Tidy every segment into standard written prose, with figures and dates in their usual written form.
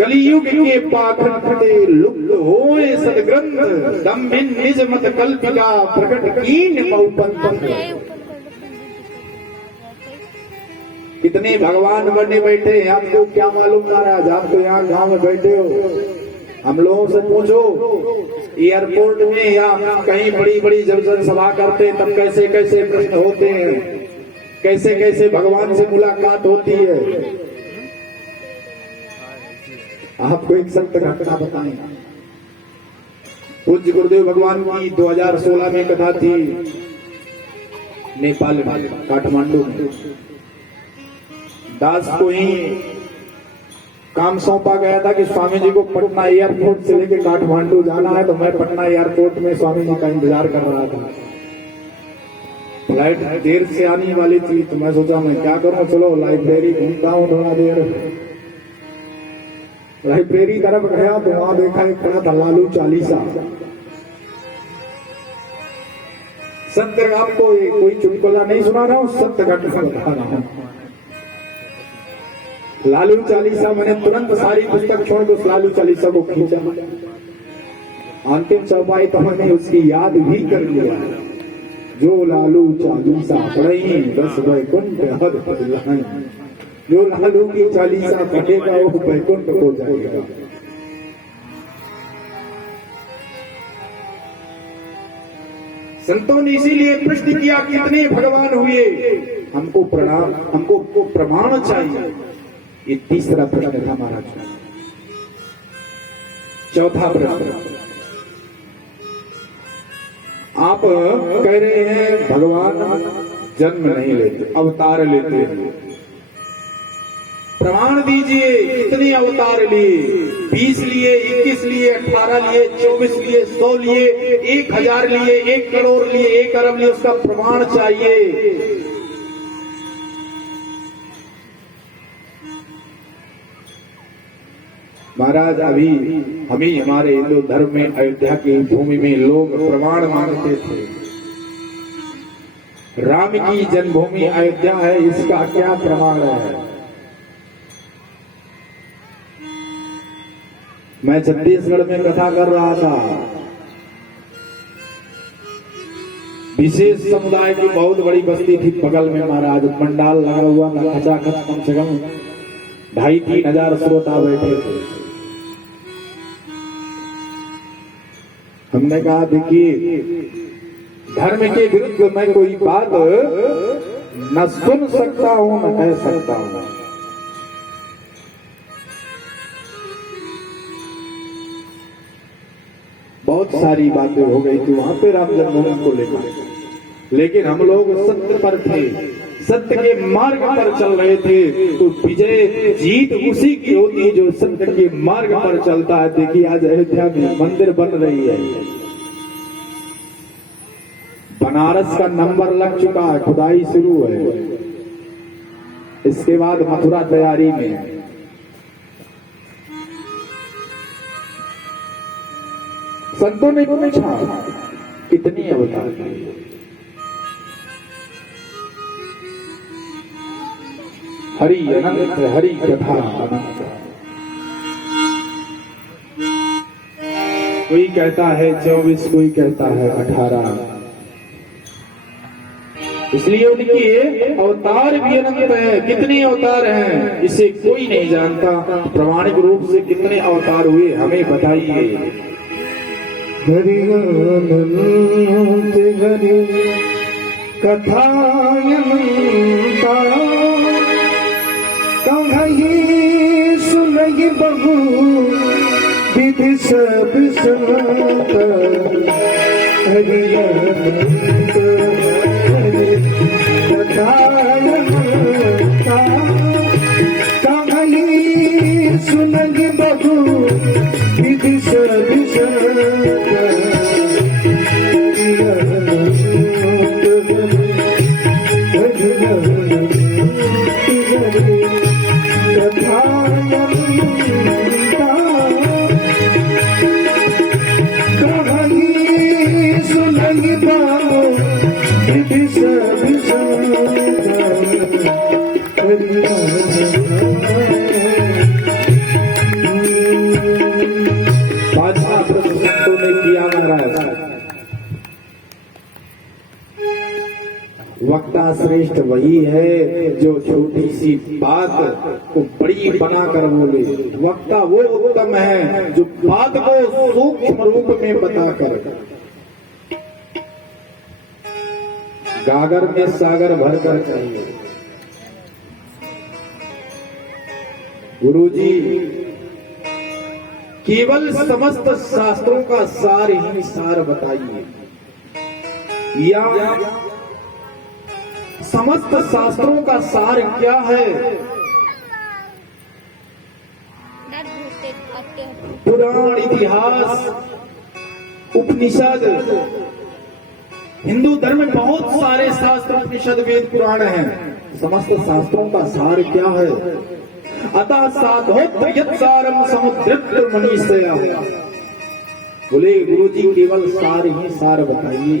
कलियुग के पाखंडे लुप्त होए सदग्रंथ दम्भिन निज मत कल्पिका प्रकट कीन मऊपंथ। कितने भगवान बने बैठे हैं, आपको क्या मालूम महाराज? आप तो यहाँ गांव में बैठे हो, हम लोगों से पूछो एयरपोर्ट में या कहीं बड़ी बड़ी जब जनसभा करते तब कैसे कैसे प्रश्न होते हैं, कैसे कैसे भगवान से मुलाकात होती है। आपको एक सत्य घटना बताएं। पूज्य गुरुदेव भगवान की 2016 में कथा थी नेपाल में, काठमांडू में। दास को ही काम सौंपा गया था कि स्वामी जी को पटना एयरपोर्ट से लेकर काठमांडू जाना है, तो मैं पटना एयरपोर्ट में स्वामी जी का इंतजार कर रहा था। फ्लाइट देर से आने वाली थी, तो मैं सोचा मैं क्या करूं, चलो लाइब्रेरी घूमता हूं थोड़ा देर। लाइब्रेरी तरफ गया तो वहां देखा एक पड़ा था लालू चालीसा। सत्य, आपको कोई चुटकुला नहीं सुना रहा हूं, सत्य घटना बता रहा हूं। लालू चालीसा, मैंने तुरंत सारी पुस्तक छोड़ के उस लालू चालीसा को खींचा। अंतिम चौपाई तो मैंने उसकी याद भी कर लिया। जो लालू चालीसा पढ़ी बस वैकुंठ हद पहलाएं, जो लालू की चालीसा पढ़ेगा वो वैकुंठ हो जाएगा। संतों ने इसीलिए प्रश्न किया कितने भगवान हुए, हमको प्रमाण चाहिए। ये तीसरा प्रश्न था महाराज। चौथा प्रश्न, आप कह रहे हैं भगवान जन्म नहीं लेते, अवतार लेते हैं। प्रमाण दीजिए, कितने अवतार लिए? 20 लिए, 21 लिए, 18 लिए, 24 लिए, 100 लिए, 1000 लिए, 1 करोड़ लिए, 1 अरब लिए, उसका प्रमाण चाहिए। महाराज अभी हमारे हिंदू धर्म में अयोध्या की भूमि में लोग प्रमाण मांगते थे। राम की जन्मभूमि अयोध्या है, इसका क्या प्रमाण है? मैं छत्तीसगढ़ में कथा कर रहा था, विशेष समुदाय की बहुत बड़ी बस्ती थी बगल में महाराज, पंडाल लगा हुआ था, खचाखच कम से कम 2,500-3 हजार श्रोता बैठे थे। हमने कहा देखिए, धर्म के विरुद्ध मैं कोई बात न सुन सकता हूं न कह सकता हूं। बहुत सारी बातें हो गई थी वहां पे राम जन्मभूमि को लेकर, लेकिन हम लोग सत्य पर थे, सत्य के मार्ग पर चल रहे थे। तो विजय जीत उसी की होती है जो सत्य के मार्ग पर चलता है। देखिए आज अयोध्या में मंदिर बन रही है, बनारस का नंबर लग चुका है, खुदाई शुरू है, इसके बाद मथुरा तैयारी में है। संतों ने पूछा कितनी अवतार की? हरि अनंत, हरि कथा अनंत। कोई कहता है 24, कोई कहता है 18। इसलिए उनके अवतार भी अनंत है। कितने अवतार हैं इसे कोई नहीं जानता। प्रमाणिक रूप से कितने अवतार हुए हमें बताइए। हरि अनंत हरि कथा अनंता, कहीं सुनहि बहु विधि सब संता। हरि अनंत हरि कथा अनंता, कहीं सुनहि बहु विधि सब संता। वक्ता श्रेष्ठ वही है जो छोटी सी बात को बड़ी बनाकर बोले। वक्ता वो उत्तम है जो बात को सूक्ष्म रूप में बताकर, गागर में सागर भरकर चाहिए। गुरुजी केवल समस्त शास्त्रों का सार ही सार बताइए, या समस्त शास्त्रों का सार क्या है? पुराण, इतिहास, उपनिषद, हिंदू धर्म में बहुत सारे शास्त्र, उपनिषद, वेद, पुराण हैं। समस्त शास्त्रों का सार क्या है? अतः साधोत्र यत्सारम समुद्रत्र मनीषया। बोले गुरुजी केवल सार ही सार बताइए।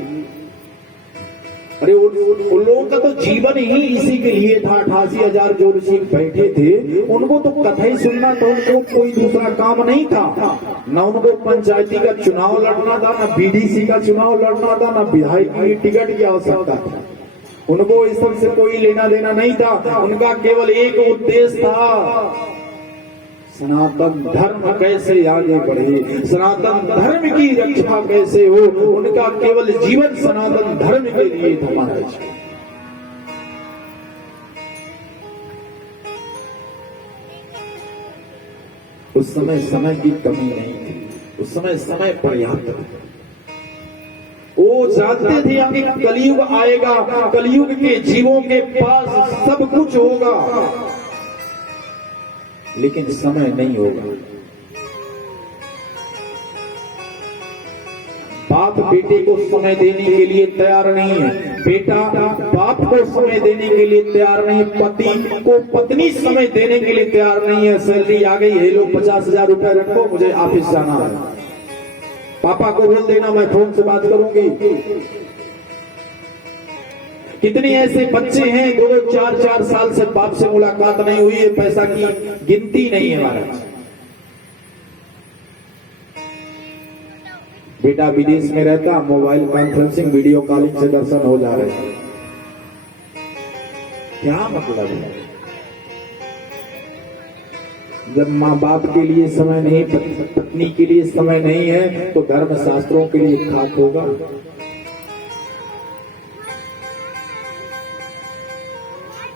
अरे उन लोगों का तो जीवन ही इसी के लिए था। 88,000 जो ऋषि बैठे थे उनको तो कथा ही सुनना था, उनको कोई दूसरा काम नहीं था। न उनको पंचायती का चुनाव लड़ना था, न बीडीसी का चुनाव लड़ना था, न विधायक की टिकट की आवश्यकता था। उनको इस सब से कोई लेना देना नहीं था। उनका केवल एक उद्देश्य था, सनातन धर्म कैसे आगे बढ़े, सनातन धर्म की रक्षा कैसे हो। उनका केवल जीवन सनातन धर्म के लिए था महाराज। उस समय समय की कमी नहीं थी, उस समय समय पर्याप्त था। वो जानते थे कि कलयुग आएगा, कलयुग के जीवों के पास सब कुछ होगा, लेकिन समय नहीं होगा। बाप बेटे को समय देने के लिए तैयार नहीं है, बेटा बाप को समय देने के लिए तैयार नहीं है, पति को पत्नी समय देने के लिए तैयार नहीं है। सैलरी आ गई है, लो 50,000 रुपए रखो, मुझे ऑफिस जाना है। पापा को बोल देना मैं फोन से बात करूंगी। कितने ऐसे बच्चे हैं 2-4 साल से बाप से मुलाकात नहीं हुई है, पैसा की गिनती नहीं है महाराज। बेटा विदेश में रहता, मोबाइल कॉन्फ्रेंसिंग, वीडियो कॉलिंग से दर्शन हो जा रहे हैं। क्या मतलब है? जब माँ बाप के लिए समय नहीं, पत्नी के लिए समय नहीं है, तो धर्म शास्त्रों के लिए खाक होगा।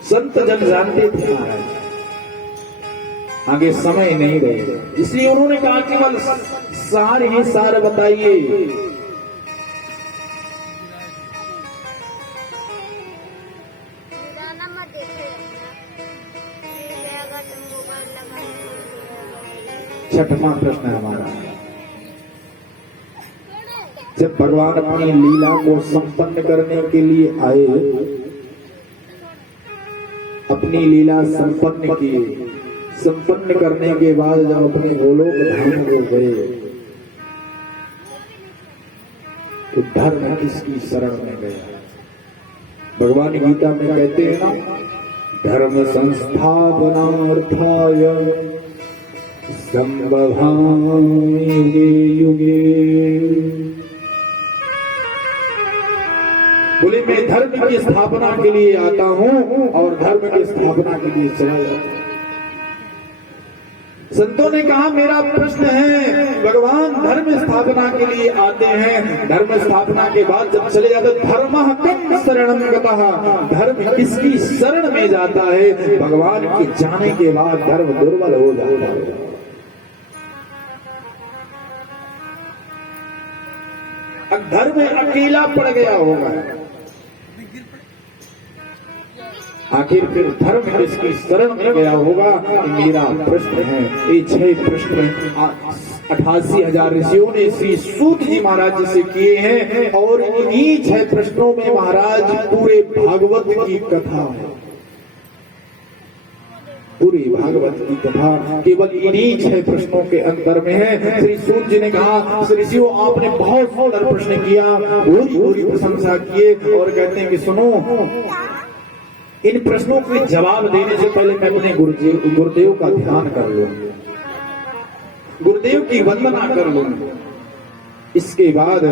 संत जन जानते थे महाराज आगे समय नहीं रहेगा, इसलिए उन्होंने कहा केवल सार ही सार बताइए। छठवां प्रश्न है हमारा, जब भगवान अपनी लीला को संपन्न करने के लिए आए, अपनी लीला संपन्न किए, संपन्न करने के बाद जब अपने गोलोक धाम को गए, तो धर्म किसकी शरण में गया? भगवान गीता में कहते हैं ना, धर्म संस्थापनार्थाय संभवामि युगे युगे। बोले मैं धर्म की स्थापना के लिए आता हूं और धर्म की स्थापना के लिए चला जाता हूं। संतों ने कहा मेरा प्रश्न है, भगवान धर्म स्थापना के लिए आते हैं, धर्म स्थापना के बाद जब चले जाते, धर्मः कं शरणं गतः, धर्म किसकी शरण में जाता है? भगवान के जाने के बाद धर्म दुर्बल हो जाता है। धर्म अकेला पड़ गया होगा, आखिर फिर धर्म किसकी शरण में गया होगा? मेरा प्रश्न है। ये 6 प्रश्न 88,000 ऋषियों ने श्री सूत जी महाराज जी से किए हैं, और इन्हीं 6 प्रश्नों में महाराज पूरे भागवत की कथा है। पूरी भागवत की कथा केवल इन्हीं 6 प्रश्नों के अंदर में है। श्री सूत जी ने कहा, ऋषियों आपने बहुत सुंदर प्रश्न किया, पूरी प्रशंसा किए, और कहते हैं कि सुनो, इन प्रश्नों के जवाब देने से पहले मैं अपने गुरुदेव का ध्यान कर लूं, गुरुदेव की वंदना कर लूं। इसके बाद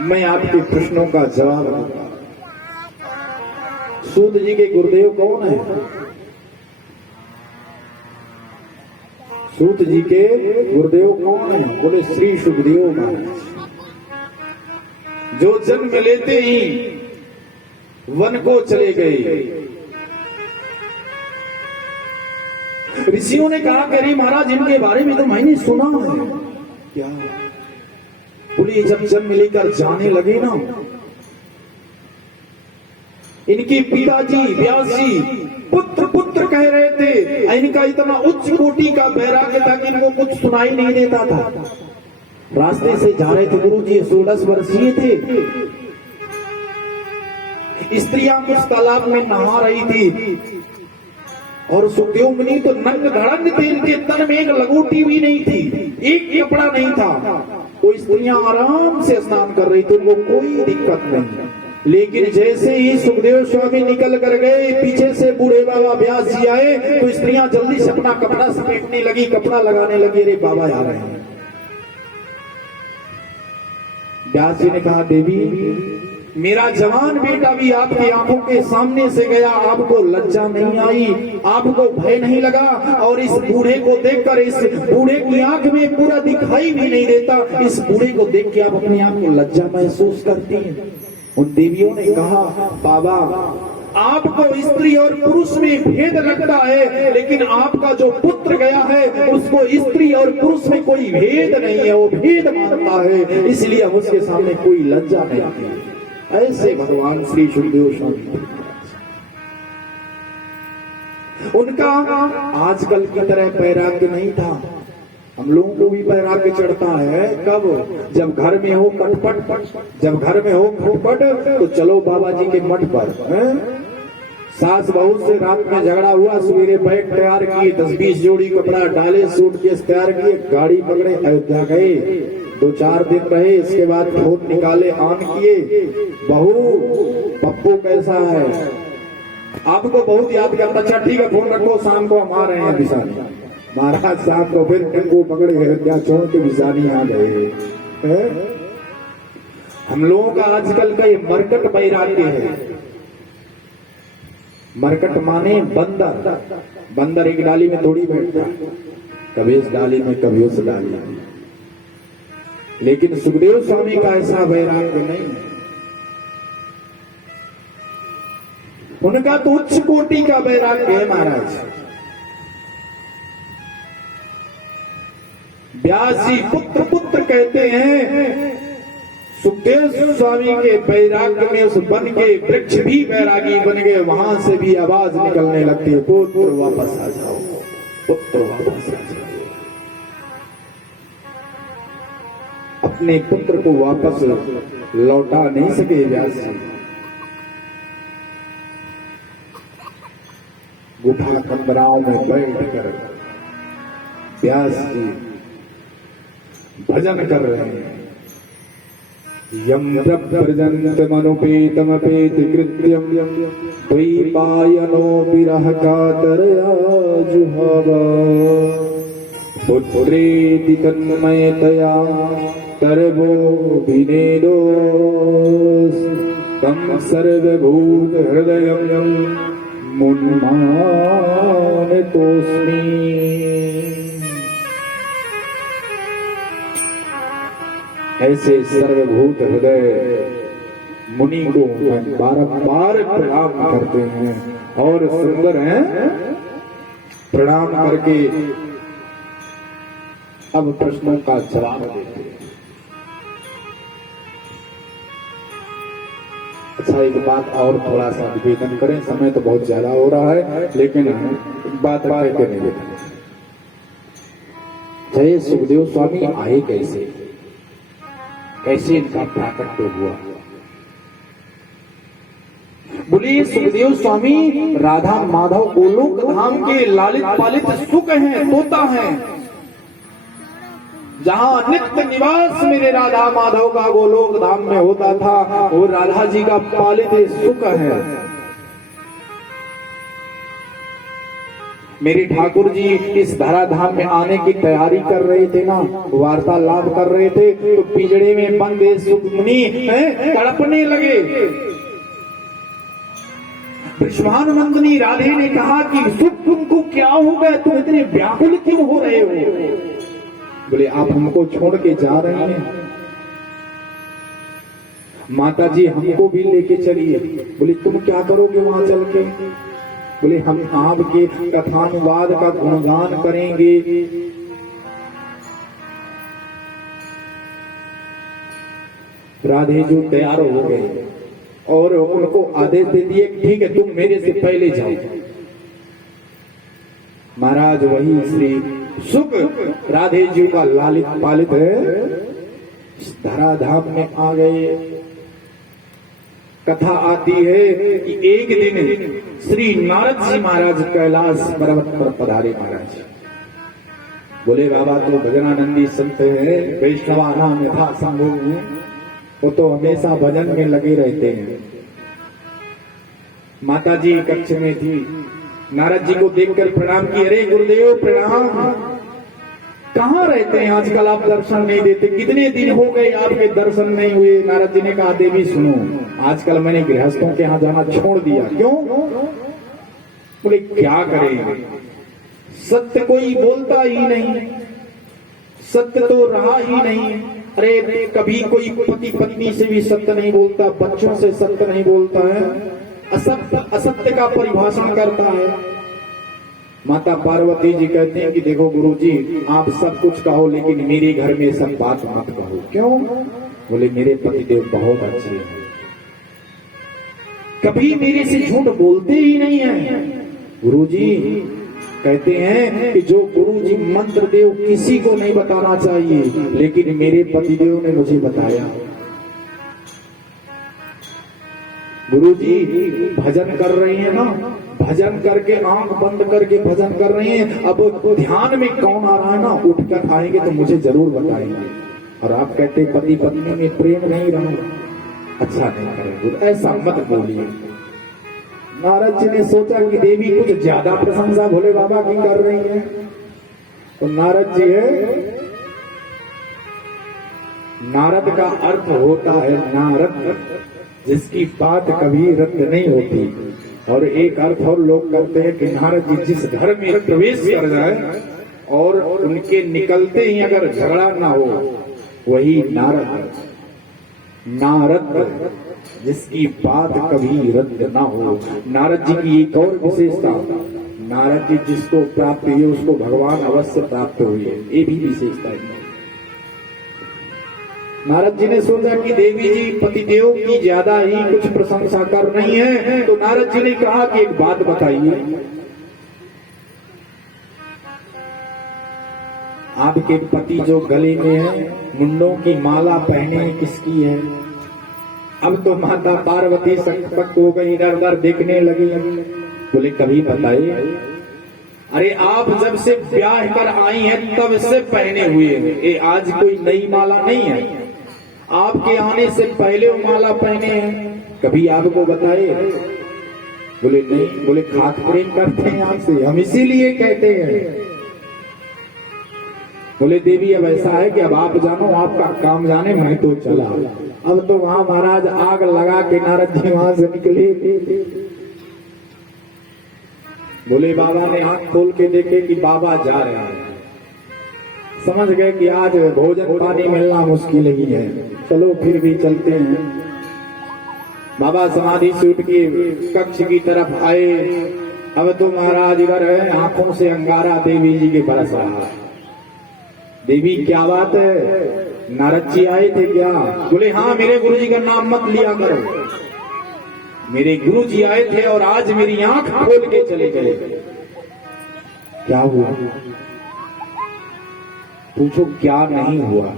मैं आपके प्रश्नों का जवाब दूंगा। सूत जी के गुरुदेव कौन है? सूत जी के गुरुदेव कौन है? बोले श्री सुखदेव महाराज, जो जन्म लेते ही वन को चले गए। ऋषियों ने कहा कि अरे महाराज, इनके बारे में तो मैंने सुना है। क्या? बोले जब जन्म लेकर जाने लगे ना, इनके पिताजी व्यास जी पुत्र पुत्र कह रहे थे। इनका इतना उच्च कोटि का वैराग्य था कि इनको कुछ सुनाई नहीं देता था। रास्ते से जा रहे थे, गुरु जी 16 वर्षीय थे। स्त्रियां कुछ तालाब में नहा रही थी और सुखदेव मुनि तो नंग धड़ंग थे। इनके तन में एक लगोटी भी नहीं थी, एक कपड़ा नहीं था। वो स्त्रियां आराम से स्नान कर रही थी, उनको कोई दिक्कत नहीं। लेकिन जैसे ही सुखदेव स्वामी निकल कर गए, पीछे से बूढ़े बाबा व्यास जी आए तो स्त्रियां जल्दी से अपना कपड़ा समेटने लगी, कपड़ा लगाने लगी। अरे बाबा आ रहे हैं। व्यास जी ने कहा, देवी मेरा जवान बेटा भी आपकी आंखों के सामने से गया, आपको लज्जा नहीं आई, आपको भय नहीं लगा। और इस बूढ़े को देखकर, इस बूढ़े की आंख में पूरा दिखाई भी नहीं देता, इस बूढ़े को देख के आप अपने आप को लज्जा महसूस करती हैं। उन देवियों ने कहा, बाबा आपको स्त्री और पुरुष में भेद लगता है, लेकिन आपका जो पुत्र गया है उसको स्त्री और पुरुष में कोई भेद नहीं है, वो भेद मानता है, इसलिए हम उसके सामने कोई लज्जा नहीं है। ऐसे भगवान श्री सुखदेव स्वामी, उनका आजकल की तरह वैराग्य नहीं था। हम लोगों को भी वैराग्य चढ़ता है कब? जब घर में हो खटपट, जब घर में हो खटपट तो चलो बाबा जी के मठ पर। सास बहू से रात में झगड़ा हुआ, सवेरे बैग तैयार किए, 10-20 जोड़ी कपड़ा डाले, सूटकेस तैयार किए, गाड़ी पकड़े, अयोध्या गए। 2-4 दिन रहे, इसके बाद फोन निकाले, ऑन किए, बहू पप्पू कैसा है? आपको बहुत याद करता। अच्छा ठीक है, फोन रखो, शाम को हम आ रहे हैं बिसानी। महाराज साहब को फिर टेम्पो पकड़े गए, क्या छोड़ के बिसानी आ गए। हम लोगों का आजकल का ये मरकट वैराग्य है। मरकट माने बंदर। बंदर एक डाली में थोड़ी बैठता, कभी इस डाली में कभी उस डाली में। लेकिन सुखदेव स्वामी का ऐसा वैराग्य नहीं है। उनका तो उच्च कोटि का वैराग्य है महाराज। व्यास जी पुत्र पुत्र कहते हैं। सुखदेव स्वामी के वैराग्य में उस वन के वृक्ष भी वैरागी बन गए। वहां से भी आवाज निकलने लगती है, पुत्र वापस आ जाओ, पुत्र वापस आ जाओ। अपने पुत्र को वापस लौटा नहीं सके व्यास जी। गुफा कमराओं में बैठकर व्यास जी भजन कर रहे हैं। यम प्रजंतमनुपेतमपेत कृत्यम द्वैपायनो विरह कातरया जुहावा पुत्रेति तन्मयतया तरवो विनेदो तम सर्वभूत हृदयं मुन्मानतोऽस्मि। ऐसे सर्वभूत हृदय मुनि को बारंबार प्रणाम करते हैं और सुंदर हैं। प्रणाम करके अब प्रश्नों का जवाब देते हैं। अच्छा एक बात और थोड़ा सा निवेदन करें, समय तो बहुत ज्यादा हो रहा है लेकिन बात के नहीं देते। जय सुखदेव स्वामी आए कैसे, कैसे इनका प्राकट्य हुआ? बोलिए सुखदेव स्वामी राधा माधव गोलोक धाम के लालित पालित सुख हैं, तोता हैं। जहां नित्य निवास मेरे राधा माधव का गोलोक धाम में होता था, वो राधा जी का पालित सुख है। मेरे ठाकुर जी इस धराधाम में आने की तैयारी कर रहे थे ना, वार्तालाप कर रहे थे, तो पिंजड़े में बंदे सुखमुनि तड़पने लगे। विश्वान नंदिनी राधे ने कहा कि सुख तुमको क्या हो गया, तुम इतने व्याकुल क्यों हो रहे हो? बोले आप हमको छोड़ के जा रहे हैं। माता जी हमको भी लेके चलिए। बोले तुम क्या करोगे वहां चल के? बोले हम आपके कथानुवाद का गुणगान करेंगे। राधे जी तैयार हो गए और उनको आदेश दे दिए ठीक है तुम मेरे से पहले जाओ। महाराज वही श्री सुख राधे जी का लालित पालित धराधाम में आ गए। कथा आती है कि एक दिन श्री नारद जी महाराज कैलाश पर्वत पर पधारे। महाराज बोले बाबा तो भजनानंदी संत है, वैष्णवानाम यथा संभव, वो तो हमेशा भजन में लगे रहते हैं। माता जी कक्ष में थी, नारद जी को देखकर प्रणाम की। अरे गुरुदेव प्रणाम, कहाँ रहते हैं आजकल आप दर्शन नहीं देते, कितने दिन हो गए आपके दर्शन नहीं हुए। नारद जी ने कहा देवी सुनो, आजकल मैंने गृहस्थों के यहाँ जाना छोड़ दिया। क्यों? बोले क्या करें, सत्य कोई बोलता ही नहीं, सत्य तो रहा ही नहीं। अरे कभी कोई पति पत्नी से भी सत्य नहीं बोलता, बच्चों से सत्य नहीं बोलता है, असत्य का परिभाषण करता है। माता पार्वती जी कहते हैं कि देखो गुरुजी आप सब कुछ कहो लेकिन मेरे घर में सब बात मत कहो। क्यों? बोले मेरे पतिदेव बहुत अच्छे हैं, कभी मेरे से झूठ बोलते ही नहीं है। गुरुजी कहते हैं कि जो गुरुजी मंत्र देव किसी को नहीं बताना चाहिए, लेकिन मेरे पतिदेव ने मुझे बताया। गुरुजी भजन कर रहे हैं ना, भजन करके आंख बंद करके भजन कर रहे हैं, अब ध्यान में कौन आ रहा है ना, उठकर आएंगे तो मुझे जरूर बताएंगे। और आप कहते पति पत्नी में प्रेम नहीं रहा, अच्छा नहीं करेंगे, ऐसा मत बोलिए। नारद जी ने सोचा कि देवी कुछ ज्यादा प्रशंसा भोले बाबा की कर रही है। तो नारद जी है, नारद का अर्थ होता है नारद, जिसकी बात कभी रद्द नहीं होती। और एक अर्थ और लोग करते हैं कि नारद जी जिस घर में प्रवेश कर जाए और उनके निकलते ही अगर झगड़ा ना हो, वही नारद। नारद जिसकी बात कभी रद्द ना हो। नारद जी की एक और विशेषता, नारद जी जिसको प्राप्त हुई उसको भगवान अवश्य प्राप्त हुई है, ये भी विशेषता है। नारद जी ने सोचा कि देवी जी पतिदेव की ज्यादा ही कुछ प्रशंसा कर रही है, तो नारद जी ने कहा कि एक बात बताइए, आपके पति जो गले में है मुंडों की माला पहने किसकी है? अब तो माता पार्वती संकट हो गई, इधर उधर देखने लगी। बोले कभी बताइए। अरे आप जब से ब्याह कर आई हैं तब से पहने हुए हैं, ये आज कोई नई माला नहीं है, आपके आने से पहले वो माला पहने हैं, कभी आपको बताए? बोले नहीं। बोले खाक प्रेम करते हैं आपसे, हम इसीलिए कहते हैं। बोले देवी अब ऐसा है कि अब आप जानो, आपका काम जाने, मैं तो चला। अब तो वहां महाराज आग लगा के नारद जी वहां से निकले। बोले बाबा ने आंख खोल के देखे कि बाबा जा रहे हैं, समझ गए कि आज भोजन पानी मिलना मुश्किल ही है, चलो फिर भी चलते हैं। बाबा समाधि से उठ के कक्ष की तरफ आए। अब तो महाराज इधर है, आंखों से अंगारा देवी जी के बरस रहा है। देवी क्या बात है, नारद जी आए थे क्या? बोले हाँ, मेरे गुरु जी का नाम मत लिया करो, मेरे गुरु जी आए थे और आज मेरी आंख खोल के चले गए। क्या हुआ? पूछो क्या नहीं हुआ।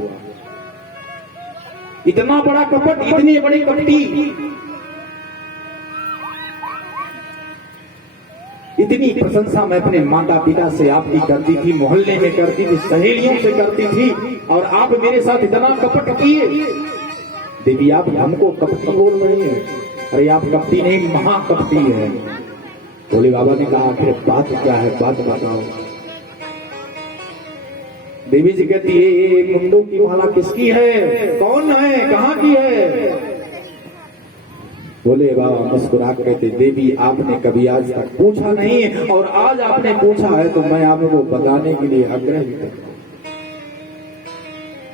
इतना बड़ा कपट, इतने बड़े कपटी, इतनी प्रशंसा मैं अपने माता पिता से आपकी करती थी, मोहल्ले में करती थी, सहेलियों से करती थी, और आप मेरे साथ इतना कपट किए। देवी आप हमको कपटी बोल रही है? अरे आप कपटी नहीं, महाकपटी है। भोले बाबा ने कहा आखिर बात क्या है, बात बताओ। देवी जी कहती है ये मुंडों की माला किसकी है, कौन है, कहाँ की है। बोले बाबा मुस्कुरा कहते देवी आपने कभी आज तक पूछा नहीं और आज आपने पूछा है तो मैं आपको बताने के लिए आग्रह करता हूं।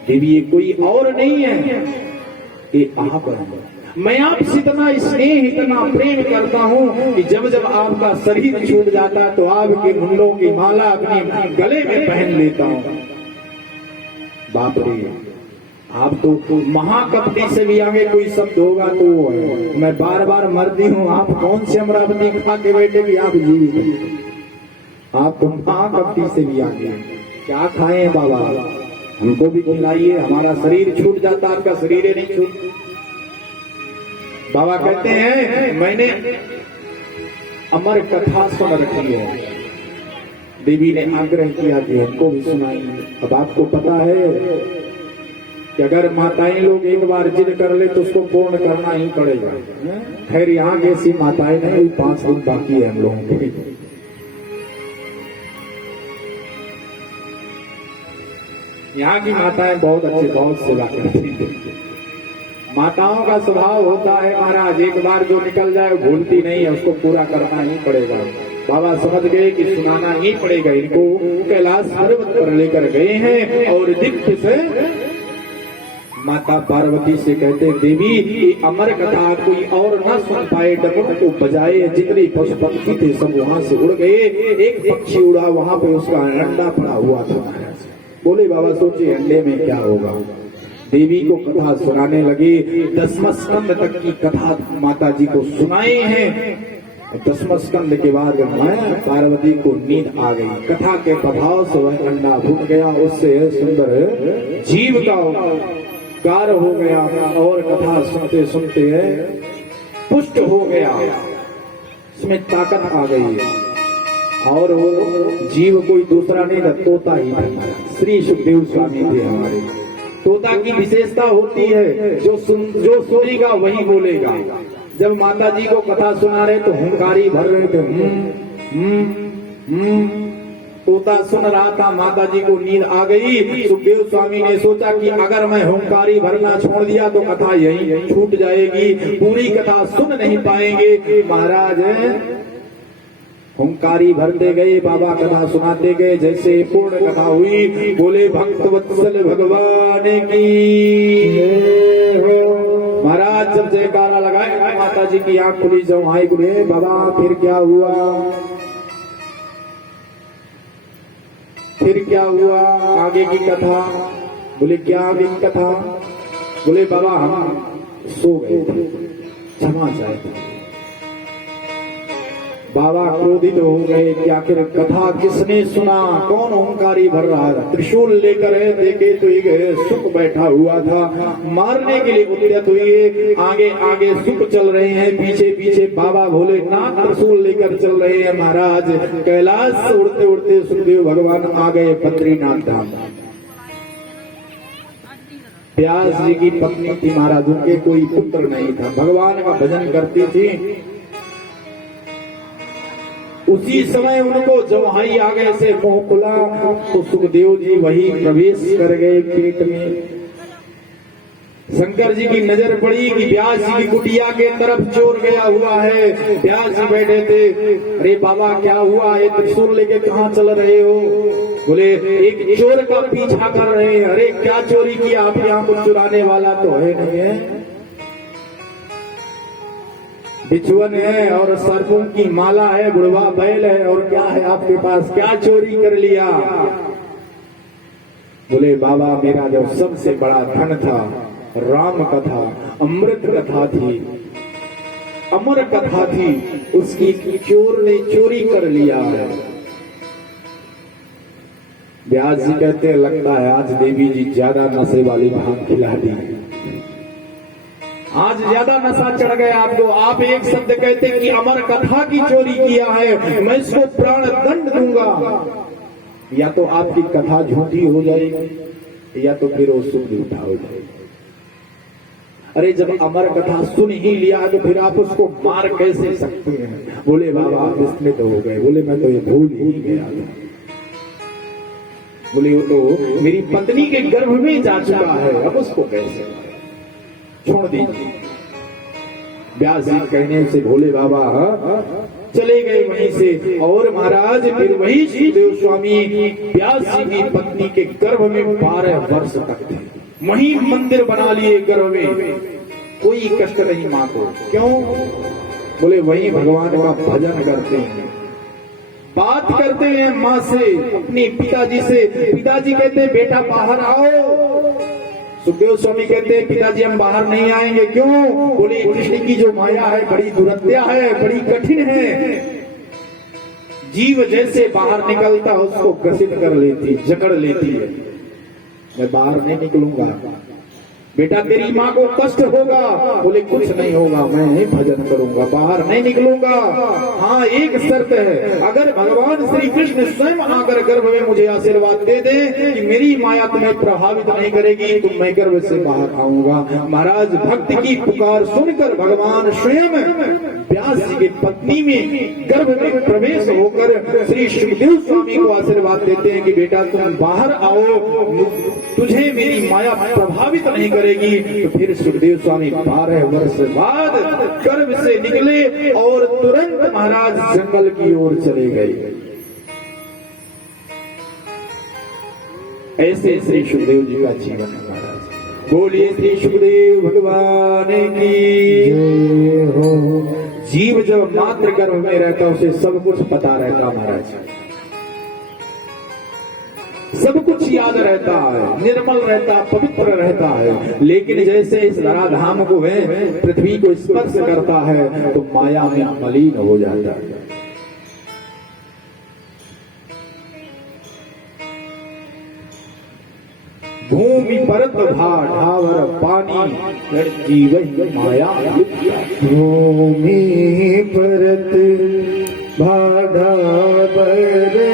देवी ये कोई और नहीं है, ये आप है। मैं आपसे इतना स्नेह इतना प्रेम करता हूँ कि जब जब आपका शरीर छूट जाता तो आपके मुंडों की माला अपने गले में पहन लेता हूँ। बाप रे, आप तो महाकपटी से भी आगे कोई शब्द होगा तो वो है। मैं बार बार मरती हूँ, आप कौन से अमरावती खा के बैठे कि आप जीवित हैं। आप तो महाकपटी से भी आगे। क्या खाए बाबा, हमको भी खिलाइए, हमारा शरीर छूट जाता, आपका शरीर ही नहीं छूट। बाबा कहते हैं मैंने अमर कथा सुन रखी है। देवी ने आग्रह किया कि हमको भी सुनाइए। अब आपको पता है कि अगर माताएं लोग एक बार जिद कर ले तो उसको पूर्ण करना ही पड़ेगा। खैर यहाँ की ऐसी माताएं नहीं, 5 दिन बाकी है हम लोगों के। यहाँ की माताएं बहुत अच्छी, बहुत सेवा करती हैं। माताओं का स्वभाव होता है महाराज, एक बार जो निकल जाए भूलती नहीं है, उसको पूरा करना ही पड़ेगा। बाबा समझ गए कि सुनाना ही पड़ेगा इनको। कैलाश पर्वत पर लेकर गए हैं और दिव्य से माता पार्वती से कहते देवी ये अमर कथा कोई और न सुन पाए, डमक को बजाए। जितने पशु पक्षी थे सब वहां से उड़ गए। एक पक्षी उड़ा, वहां पे उसका अंडा पड़ा हुआ था। बोले बाबा सोचिए अंडे में क्या होगा। देवी को कथा सुनाने लगे। 10वें स्कंद तक की कथा माता जी को सुनाए हैं। 10वें स्कंद के बाद मैं पार्वती को नींद आ गई। कथा के प्रभाव से वह अंडा फूट गया, उससे सुंदर जीव का कार हो गया और कथा सुनते सुनते पुष्ट हो गया, इसमें ताकत आ गई और वो जीव कोई दूसरा नहीं था, तोता ही था। श्री सुखदेव स्वामी थे हमारे। तोता की विशेषता होती है जो सुनेगा वही बोलेगा। जब माता जी को कथा सुना रहे तो हुंकारी भर रहे थे। तोता सुन रहा था, माता जी को नींद आ गई। सुखदेव स्वामी ने सोचा कि अगर मैं हुंकारी भरना छोड़ दिया तो कथा यहीं छूट जाएगी, पूरी कथा सुन नहीं पाएंगे। महाराज हुंकारी भरते गए, बाबा कथा सुनाते गए। जैसे पूर्ण कथा हुई, बोले भक्त वत्सल भगवान की। महाराज जब जयकारा लगाए, माता जी की आंख खुली, जो आई बोले बाबा फिर क्या हुआ, फिर क्या हुआ आगे की कथा। बोले क्या आगे की कथा। बोले बाबा हम सो गए थे, क्षमा चाहते। बाबा क्रोधित हो गए कि आखिर कथा किसने सुना, कौन ओंकारी भर रहा था। त्रिशूल लेकर देखे तो एक सुख बैठा हुआ था, मारने के लिए उद्यत हुए। आगे आगे सुख चल रहे हैं, पीछे पीछे बाबा भोलेनाथ त्रिशूल लेकर चल रहे हैं। महाराज कैलाश से उड़ते उड़ते सुखदेव भगवान आ गए बद्रीनाथ धाम। व्यास जी की पत्नी थी महाराज, उनके कोई पुत्र नहीं था, भगवान का भजन करती थी। उसी समय उनको जब हाई आ गए से मुंह खुला तो सुखदेव जी वही प्रवेश कर गए पेट में। शंकर जी की नजर पड़ी कि व्यास जी की कुटिया के तरफ चोर गया हुआ है। व्यास जी बैठे थे, अरे बाबा क्या हुआ, ये त्रिशूल लेके कहाँ चल रहे हो। बोले एक चोर का पीछा कर रहे हैं। अरे क्या चोरी किया, आप यहाँ कुछ चुराने वाला तो है नहीं है। बिछुअन है और सर्पों की माला है, बुढ़वा बैल है और क्या है आपके पास, क्या चोरी कर लिया। बोले बाबा मेरा जो सबसे बड़ा धन था राम कथा, अमृत कथा थी, अमर कथा थी, उसकी चोर ने चोरी कर लिया है। व्यास जी कहते हैं लगता है आज देवी जी ज्यादा नशे वाली भांग खिला दी, आज ज्यादा नशा चढ़ गया आपको। आप एक शब्द कहते कि अमर कथा की चोरी किया है, मैं इसको प्राण दंड दूंगा। या तो आपकी कथा झूठी हो जाएगी या तो फिर वो सुख झूठा हो जाएगा। अरे जब अमर कथा सुन ही लिया तो फिर आप उसको मार कैसे सकते हैं? बोले बाबा आप विस्मित हो गए। बोले मैं तो ये भूल ही गया था। बोले वो तो मेरी पत्नी के गर्भ में जा चुका है, अब उसको कैसे छोड़ दीजिए। व्यास जी कहने से भोले बाबा चले गए वहीं से। और महाराज फिर वही सुखदेव स्वामी व्यास जी की पत्नी के गर्भ में 12 वर्ष तक थे। वहीं मंदिर बना लिए गर्भ में, कोई कष्ट नहीं मां को। क्यों? बोले वहीं भगवान का भजन करते हैं, बात करते हैं माँ से, अपने पिताजी से। पिताजी कहते हैं बेटा बाहर आओ। सुखदेव स्वामी कहते हैं पिताजी हम बाहर नहीं आएंगे। क्यों? बोले कृष्ण की जो माया है बड़ी दुरत्या है, बड़ी कठिन है। जीव जैसे बाहर निकलता उसको ग्रसित कर लेती, जकड़ लेती है। मैं बाहर नहीं निकलूंगा, बेटा तेरी माँ को कष्ट होगा। बोले कुछ नहीं होगा, मैं ही भजन करूंगा, बाहर नहीं निकलूंगा। हाँ एक शर्त है, अगर भगवान श्री कृष्ण स्वयं आकर गर्भ में मुझे आशीर्वाद दे दे कि मेरी माया तुम्हें प्रभावित नहीं करेगी तो मैं गर्भ से बाहर आऊंगा। महाराज भक्त की पुकार सुनकर भगवान स्वयं व्यास जी की पत्नी में गर्भ में प्रवेश होकर श्री सुखदेव स्वामी को आशीर्वाद देते हैं कि बेटा तुम बाहर आओ, तुझे मेरी माया प्रभावित नहीं करेगी। तो फिर सुखदेव स्वामी 12 वर्ष बाद गर्भ से निकले और तुरंत महाराज जंगल की ओर चले गए। ऐसे श्री सुखदेव जी का जीवन है महाराज। बोलिए श्री सुखदेव भगवान की जय हो। जीव जब मात्र गर्भ में रहता उसे सब कुछ पता रहता महाराज, सब कुछ याद रहता है, निर्मल रहता, पवित्र रहता है। लेकिन जैसे इस धराधाम को है पृथ्वी को स्पर्श करता है तो माया में मलिन हो जाता है। भूमि परत ढावर पानी जीवन माया। भूमि परत ढावर पानी,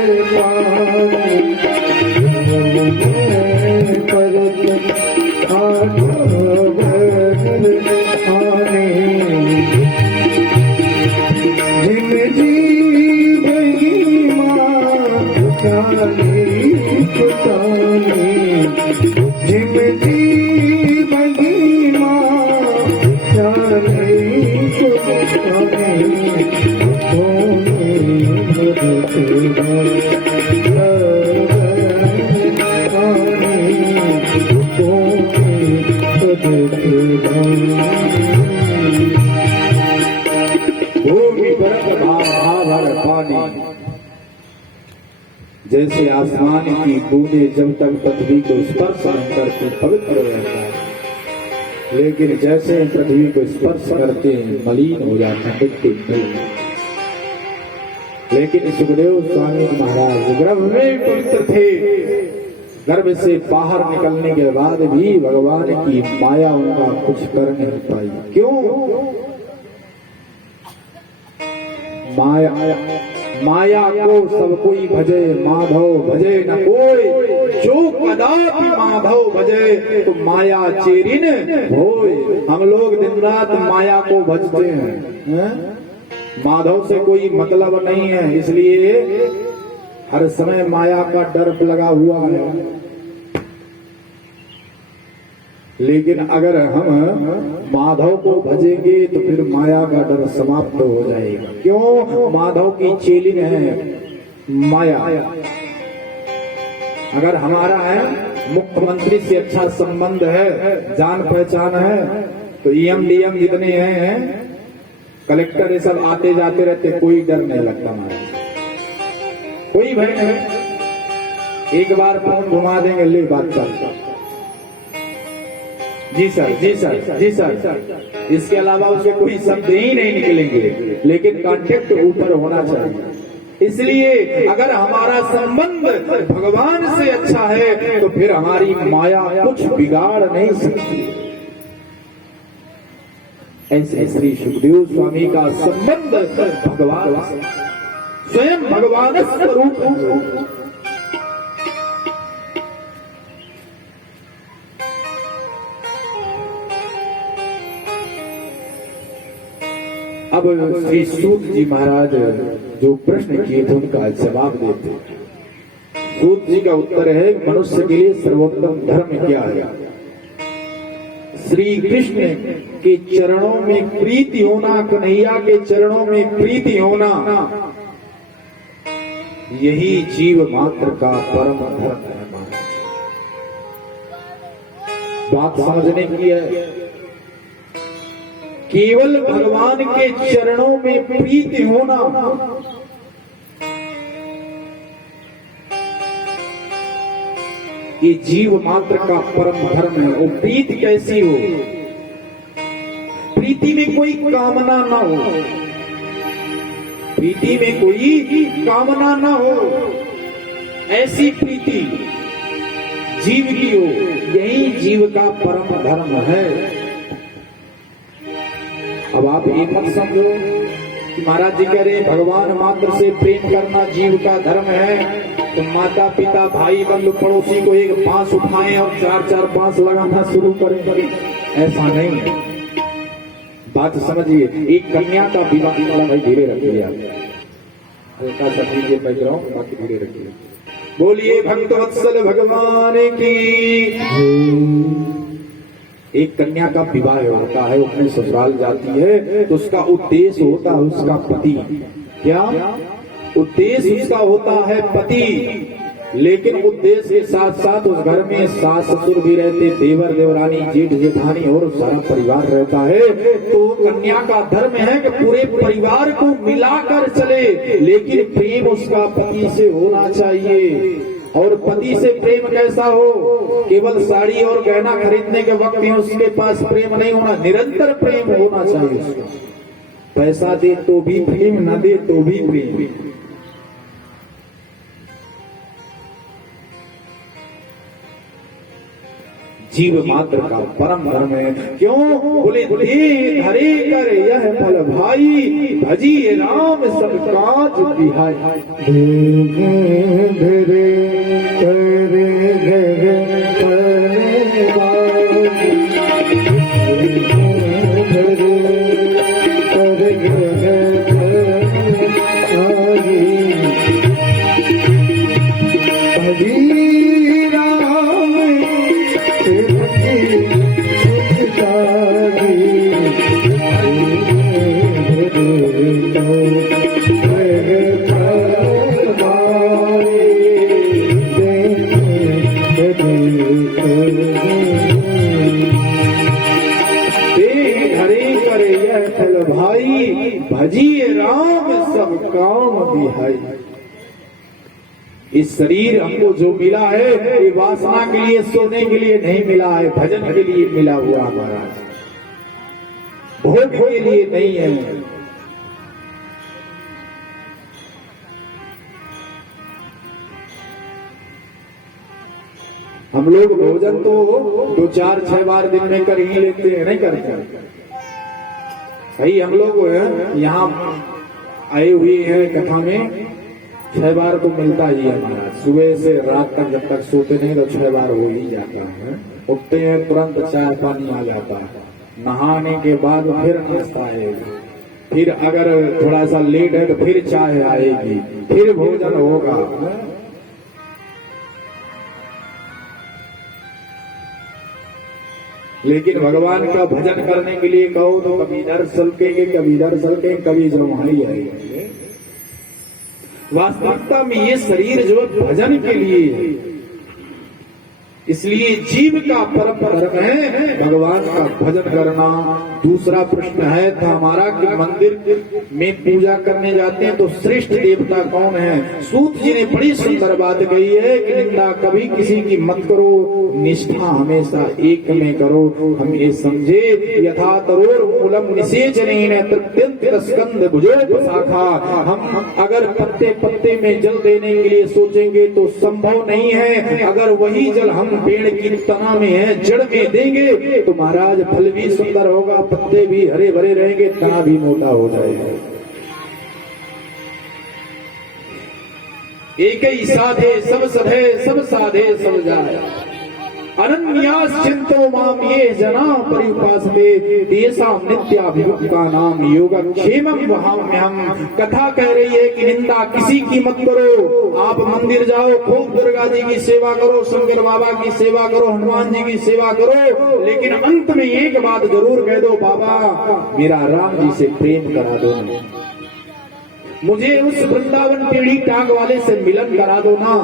परत ढावर पानी, जिम जीवही माँ पुतानी पुतानी, जिम जीवही माँ पुतानी पुतानी, भूमि परत ढावर पानी। जैसे आसमान की बूंदें जब तक पृथ्वी को स्पर्श नहीं करती पवित्र रहता है, लेकिन जैसे पृथ्वी को स्पर्श करते हैं मलिन हो जाता है, मिट्टी। लेकिन सुखदेव स्वामी महाराज गर्भ में पवित्र थे, गर्भ से बाहर निकलने के बाद भी भगवान की माया उनका कुछ कर नहीं पाई। क्यों? माया को सब कोई भजे, माधव भजे न कोई। जो कदापि माधव भजे तो माया चेरिन होय। हम लोग दिन रात माया को भजते हैं, माधव से कोई मतलब नहीं है, इसलिए हर समय माया का डर लगा हुआ है। लेकिन अगर हम माधव को भजेंगे तो फिर माया का डर समाप्त हो जाएगा। क्यों? माधव की चेलिन है माया। अगर हमारा है मुख्यमंत्री से अच्छा संबंध है, जान पहचान है, तो ईएम डीएम जितने हैं, कलेक्टर ये सब आते जाते रहते, कोई डर नहीं लगता हमारा, कोई भय नहीं। एक बार फोन घुमा देंगे, ले बात चलता, जी सर जी सर जी सर। इसके अलावा उसे कोई शब्द ही नहीं निकलेंगे, लेकिन कॉन्टेक्ट ऊपर होना चाहिए। इसलिए अगर हमारा संबंध भगवान से अच्छा है तो फिर हमारी माया कुछ बिगाड़ नहीं सकती। ऐसे श्री सुखदेव स्वामी का संबंध भगवान से, स्वयं भगवान स्वरूप। अब श्री सूत जी महाराज जो प्रश्न किए थे उनका जवाब देते। सूत जी का उत्तर है, मनुष्य के लिए सर्वोत्तम धर्म क्या है? श्री कृष्ण के चरणों में प्रीति होना, कन्हैया के चरणों में प्रीति होना, यही जीव मात्र का परम धर्म है। बात समझने की है, केवल भगवान के चरणों में प्रीति होना, ये जीव मात्र का परम धर्म है। वो प्रीति कैसी हो? प्रीति में कोई कामना ना हो, प्रीति में कोई कामना ना हो, ऐसी प्रीति जीव की हो, यही जीव का परम धर्म है। अब आप ये मत समझो कि महाराज जी कह रहे भगवान मात्र से प्रेम करना जीव का धर्म है, तो माता पिता भाई बंधु पड़ोसी को एक बांस उठाएं और चार चार बांस लगाना शुरू करें, ऐसा नहीं है। बात समझिए, एक कन्या का विवाह, भाई धीरे रखिए, हल्का सा नीचे बैकग्राउंड, बाकी धीरे रखिए। बोलिए भक्त वत्सल भगवान की। एक कन्या का विवाह होता है, अपने ससुराल जाती है, तो उसका उद्देश्य होता है उसका पति। क्या उद्देश्य उसका होता है? पति। लेकिन उद्देश्य के साथ साथ उस घर में सास ससुर भी रहते, देवर देवरानी जेठ जेठानी और सारा परिवार रहता है। तो कन्या का धर्म है कि पूरे परिवार को मिलाकर चले, लेकिन प्रेम उसका पति से होना चाहिए। और पति से प्रेम कैसा हो? केवल साड़ी और गहना खरीदने के वक्त में उसके पास प्रेम नहीं होना, निरंतर प्रेम होना चाहिए उसका। पैसा दे तो भी प्रेम, न दे तो भी प्रेम। जीव मात्र का परम धर्म है। क्यों? बोले धीरे धरे कर यह फल भाई, भजिए राम सब काज बिहाई। धीरे धरे घर फल भाई, भजिए राम सब काम बिहाई। इस शरीर हमको जो मिला है, ये वासना के लिए, सोने के लिए नहीं मिला है, भजन के लिए मिला हुआ हमारा, भोग के लिए नहीं है। हम लोग भोजन तो 2-4-6 बार दिन में कर ही लेते हैं, नहीं करते भाई। हम लोग यहाँ आए हुए हैं कथा में, 6 बार तो मिलता ही है हमारा। सुबह से रात तक जब तक सोते नहीं तो 6 बार हो ही जाता है। उठते हैं तुरंत चाय पानी आ जाता है, नहाने के बाद फिर नाश्ता आएगा, फिर अगर थोड़ा सा लेट है तो फिर चाय आएगी, फिर भोजन होगा। लेकिन भगवान का भजन करने के लिए कहो तो कभी इधर सलकेंगे, कभी इधर सलकेंगे, कभी जो वहीं आएंगे। वास्तविकता में ये शरीर जो भजन के लिए है, इसलिए जीव का परम धर्म है भगवान का भजन करना। दूसरा प्रश्न है था हमारा कि मंदिर में पूजा करने जाते हैं तो श्रेष्ठ देवता कौन है? सूत जी ने बड़ी सुंदर बात कही है कि निंदा कभी किसी की मत करो, निष्ठा हमेशा एक में करो। हम ये समझे यथा तरोर मूलम निषेचनेन तृप्यंत स्कंद भुजोपशाखा। हम अगर पत्ते पत्ते में जल देने के लिए सोचेंगे तो संभव नहीं है। अगर वही जल हम पेड़ की तना में है, जड़ में देंगे तो महाराज फल भी सुंदर होगा, पत्ते भी हरे भरे रहेंगे, तना भी मोटा हो जाएगा। एक ही साधे सब सधे, सब साधे सब जाए। अनन्यास चिंतो माम ये जना परिपासते तेषां नित्याभियुक्ता नाम योगक्षेमं वहाम्यहम्। कथा कह रही है कि निंदा किसी की मत करो। आप मंदिर जाओ, खूब दुर्गा जी की सेवा करो, शंकर बाबा की सेवा करो, हनुमान जी की सेवा करो, लेकिन अंत में एक बात जरूर कह दो, बाबा मेरा राम जी से प्रेम करा दो, मुझे उस वृंदावन टेढ़ी टांग वाले से मिलन करा दो ना।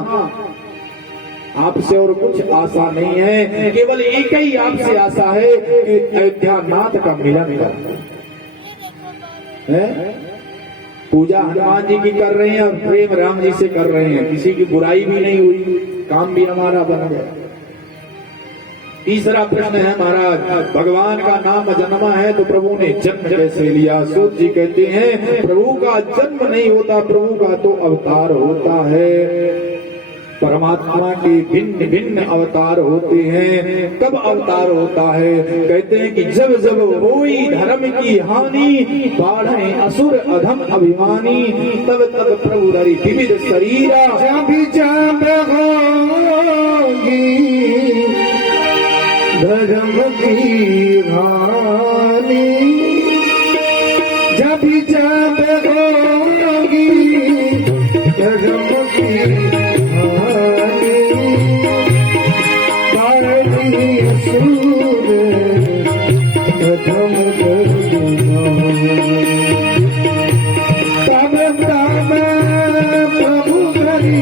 आपसे और कुछ आशा नहीं है, केवल एक ही आपसे आशा है कि अयोध्या नाथ का मिलन करा है। पूजा हनुमान जी की कर रहे हैं और प्रेम राम जी से कर रहे हैं, किसी की बुराई भी नहीं हुई, काम भी हमारा बन गया। तीसरा प्रश्न है महाराज, भगवान का नाम जन्मा है तो प्रभु ने जन्म कैसे लिया? सूत जी कहते हैं प्रभु का जन्म नहीं होता, प्रभु का तो अवतार होता है। परमात्मा के भिन्न भिन्न अवतार होते हैं। कब अवतार होता है? कहते हैं कि जब जब होई धर्म की हानि, बाढ़े असुर अधम अभिमानी, तब तब प्रभु धरि विविध शरीरा। जब होगी धर्म की हानि, जब होगी धर्म की हानि, बाढ़ी असुर अधम अभिमानी, तब तब प्रभु धरि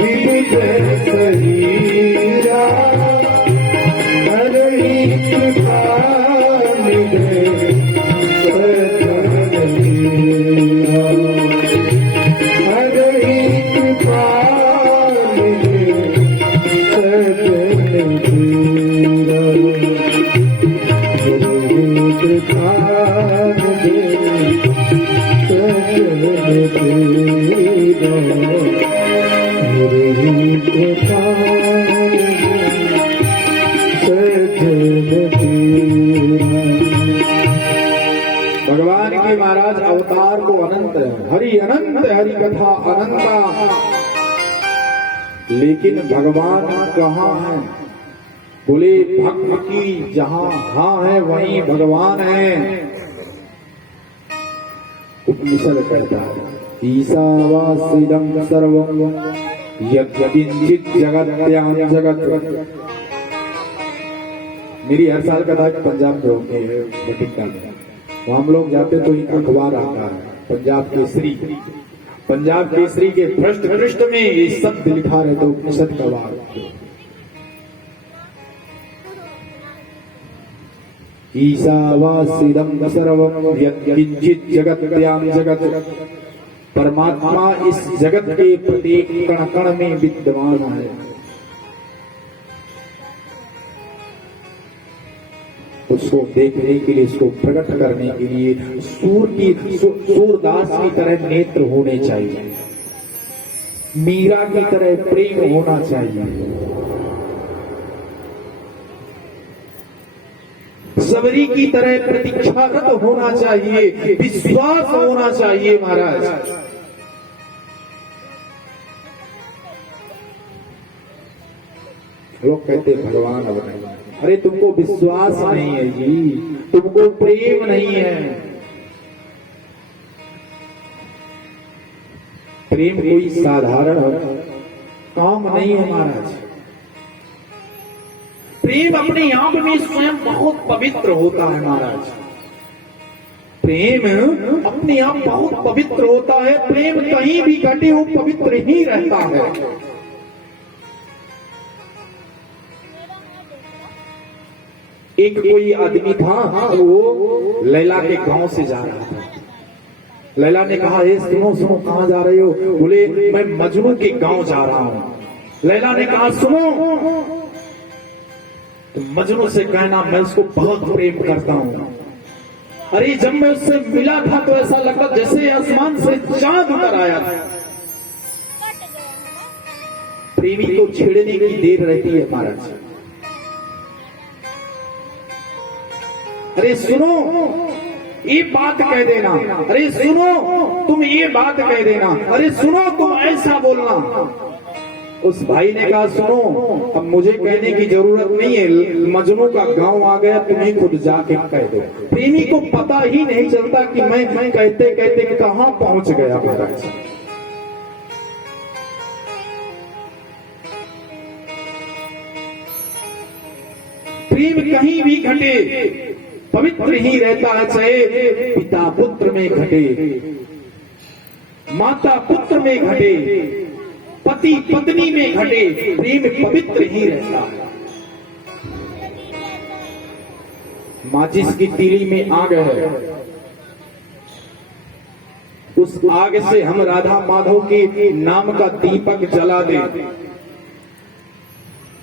विविध शरीरा, हरि कृपा निधे सतनलीला, हरि कृपा निधे सतनलीला, हरि कृपा निधे सतनलीला, हरि कृपा भगवान के महाराज अवतार को अनंत है, हरि अनंत, हरि कथा अनंता, लेकिन भगवान कहाँ है? बोले भक्त की जहाँ हाँ है वहीं भगवान है। उपनिषद कहता है ईशावास्यं सर्वं यत्किंचित् जगत्यां जगत्। मेरी हर साल कथा पंजाब में होती है बटिंडा में, तो हम लोग जाते तो एक अखबार आता है पंजाब केसरी। पंजाब केसरी के पृष्ठ पृष्ठ में ये शब्द लिखा रहता है उपनिषद का वाक्य, ईशावास्यं सर्वं यत्किंचित् जगत्यां जगत्। परमात्मा इस जगत के प्रत्येक कण कण में विद्यमान है। उसको देखने के लिए, उसको प्रकट करने के लिए सूरदास की तरह नेत्र होने चाहिए, मीरा की तरह प्रेम होना चाहिए, सबरी की तरह प्रतीक्षारत होना चाहिए, विश्वास होना चाहिए। महाराज लोग कहते भगवान अब नहीं, अरे तुमको विश्वास नहीं है जी, तुमको प्रेम नहीं है। प्रेम कोई साधारण काम नहीं है महाराज। प्रेम अपने आप में स्वयं बहुत पवित्र होता है महाराज। प्रेम अपने आप बहुत पवित्र होता है। प्रेम कहीं भी घटे वो पवित्र ही रहता है। एक कोई आदमी था, वो लैला के गांव से जा रहा था। लैला ने कहा, हे सुनो सुनो, कहाँ जा रहे हो? बोले मैं मजनू के गांव जा रहा हूं। लैला ने कहा, सुनो, तो मजनू से कहना मैं उसको बहुत प्रेम करता हूं। अरे जब मैं उससे मिला था तो ऐसा लगा जैसे आसमान से चांद उतर आया था। प्रेमी को छेड़ने की देर रहती है महाराज। अरे सुनो, ये बात कह देना, अरे सुनो तुम ये बात कह देना, अरे सुनो तुम ऐसा बोलना। उस भाई ने कहा सुनो, अब मुझे कहने की जरूरत नहीं है, मजनू का गांव आ गया, तुम्हें खुद जाके कह दो। प्रेमी को पता ही नहीं चलता कि मैं कहते कहते कहां पहुंच गया महाराज। प्रेम कहीं भी घटे पवित्र ही रहता है, चाहे पिता पुत्र में घटे, माता पुत्र में घटे, पति पत्नी में घटे, प्रेम पवित्र ही रहता है। माचिस की तीली में आग है, उस आग से हम राधा माधव के नाम का दीपक जला दें,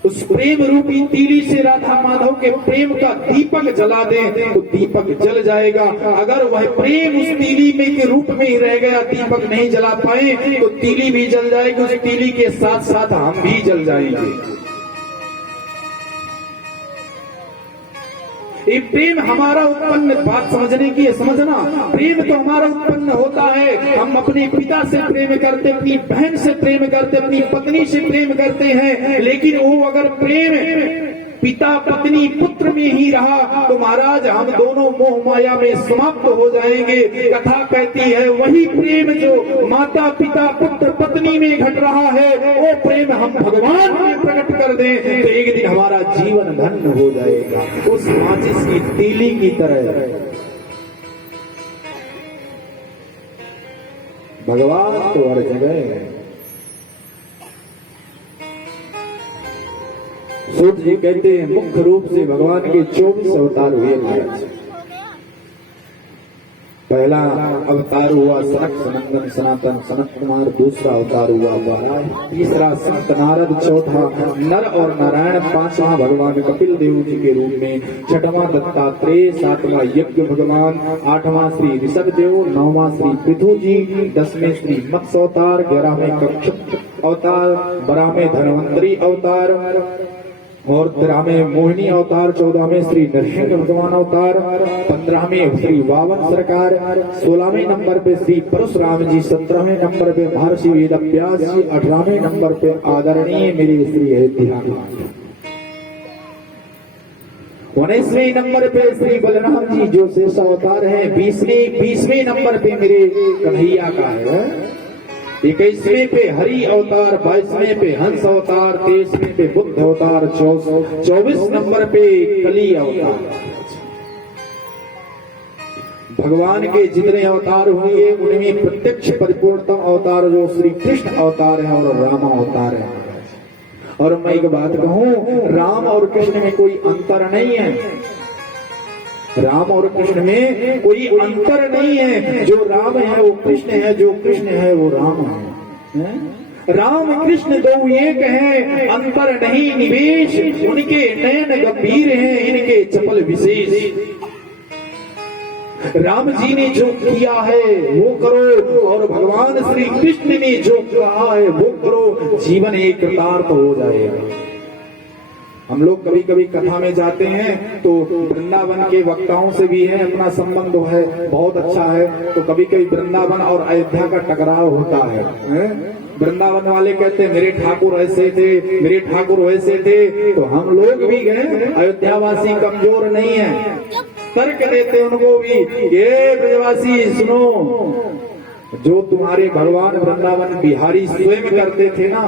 उस प्रेम रूपी तीली से राधा माधव के प्रेम का दीपक जला दें तो दीपक जल जाएगा। अगर वह प्रेम उस तीली में के रूप में ही रह गया, दीपक नहीं जला पाए तो तीली भी जल जाएगी, उस तीली के साथ साथ हम भी जल जाएंगे। ये प्रेम हमारा उत्पन्न, बात समझने की है, समझना, प्रेम तो हमारा उत्पन्न होता है। हम अपने पिता से प्रेम करते, अपनी बहन से प्रेम करते, अपनी पत्नी से प्रेम करते हैं, लेकिन वो अगर प्रेम पिता पत्नी पुत्र में ही रहा तो महाराज हम दोनों मोह माया में समाप्त हो जाएंगे। कथा कहती है वही प्रेम जो माता पिता पुत्र पत्नी में घट रहा है, वो प्रेम हम भगवान में प्रकट कर दें तो एक दिन हमारा जीवन धन्य हो जाएगा, उस माचिस की तीली की तरह। भगवान तो हर जगह है। सूत जी कहते हैं मुख्य रूप से भगवान के 24 अवतार हुए महाराज। पहला अवतार हुआ सनक सनंदन सनातन सनत कुमार, दूसरा अवतार हुआ महाराज, तीसरा संत नारद, चौथा नर और नारायण, पांचवा भगवान कपिल देव जी के रूप में, छठवां दत्तात्रेय, सातवां यज्ञ भगवान, आठवां श्री ऋषभ देव, नौवां श्री पृथु जी, 10वें श्री मत्स्य अवतार, 11वें कक्षप अवतार, 12वें धन्वंतरी अवतार और 13वें मोहिनी अवतार, 14वें श्री नरसिंह भगवान अवतार, 15वें श्री वावन सरकार, 16वें नंबर पे श्री परशुराम जी, 17वें नंबर पे महर्षि वेद व्यास जी, 18वें नंबर पे आदरणीय मेरे श्री अयोध्या, 19वें नंबर पे श्री बलराम जी जो शेष अवतार है, 20वें नंबर पे मेरे कन्हैया का है, 21वें पे हरि अवतार, 22वें पे हंस अवतार, 23वें पे बुद्ध अवतार, 24 नंबर पे कली अवतार। भगवान के जितने अवतार हुए उनमें प्रत्यक्ष परिपूर्णतम अवतार जो श्री कृष्ण अवतार है और राम अवतार है। और मैं एक बात कहूं, राम और कृष्ण में कोई अंतर नहीं है, राम और कृष्ण में कोई अंतर नहीं है। जो राम है वो कृष्ण है, जो कृष्ण है वो राम है। राम कृष्ण दो एक है, अंतर नहीं निवेश, उनके नयन गंभीर हैं, इनके चपल विशेष। राम जी ने जो किया है वो करो और भगवान श्री कृष्ण ने जो कहा है वो करो, जीवन एक कृतार्थ हो जाएगा। हम लोग कभी कभी कथा में जाते हैं तो वृंदावन के वक्ताओं से भी है अपना संबंध है, बहुत अच्छा है, तो कभी कभी वृंदावन और अयोध्या का टकराव होता है। वृंदावन वाले कहते हैं मेरे ठाकुर ऐसे थे, मेरे ठाकुर वैसे थे, तो हम लोग भी गए, अयोध्यावासी कमजोर नहीं है, तर्क देते उनको भी, ये ब्रजवासी सुनो, जो तुम्हारे भगवान वृंदावन बिहारी स्वयं करते थे ना,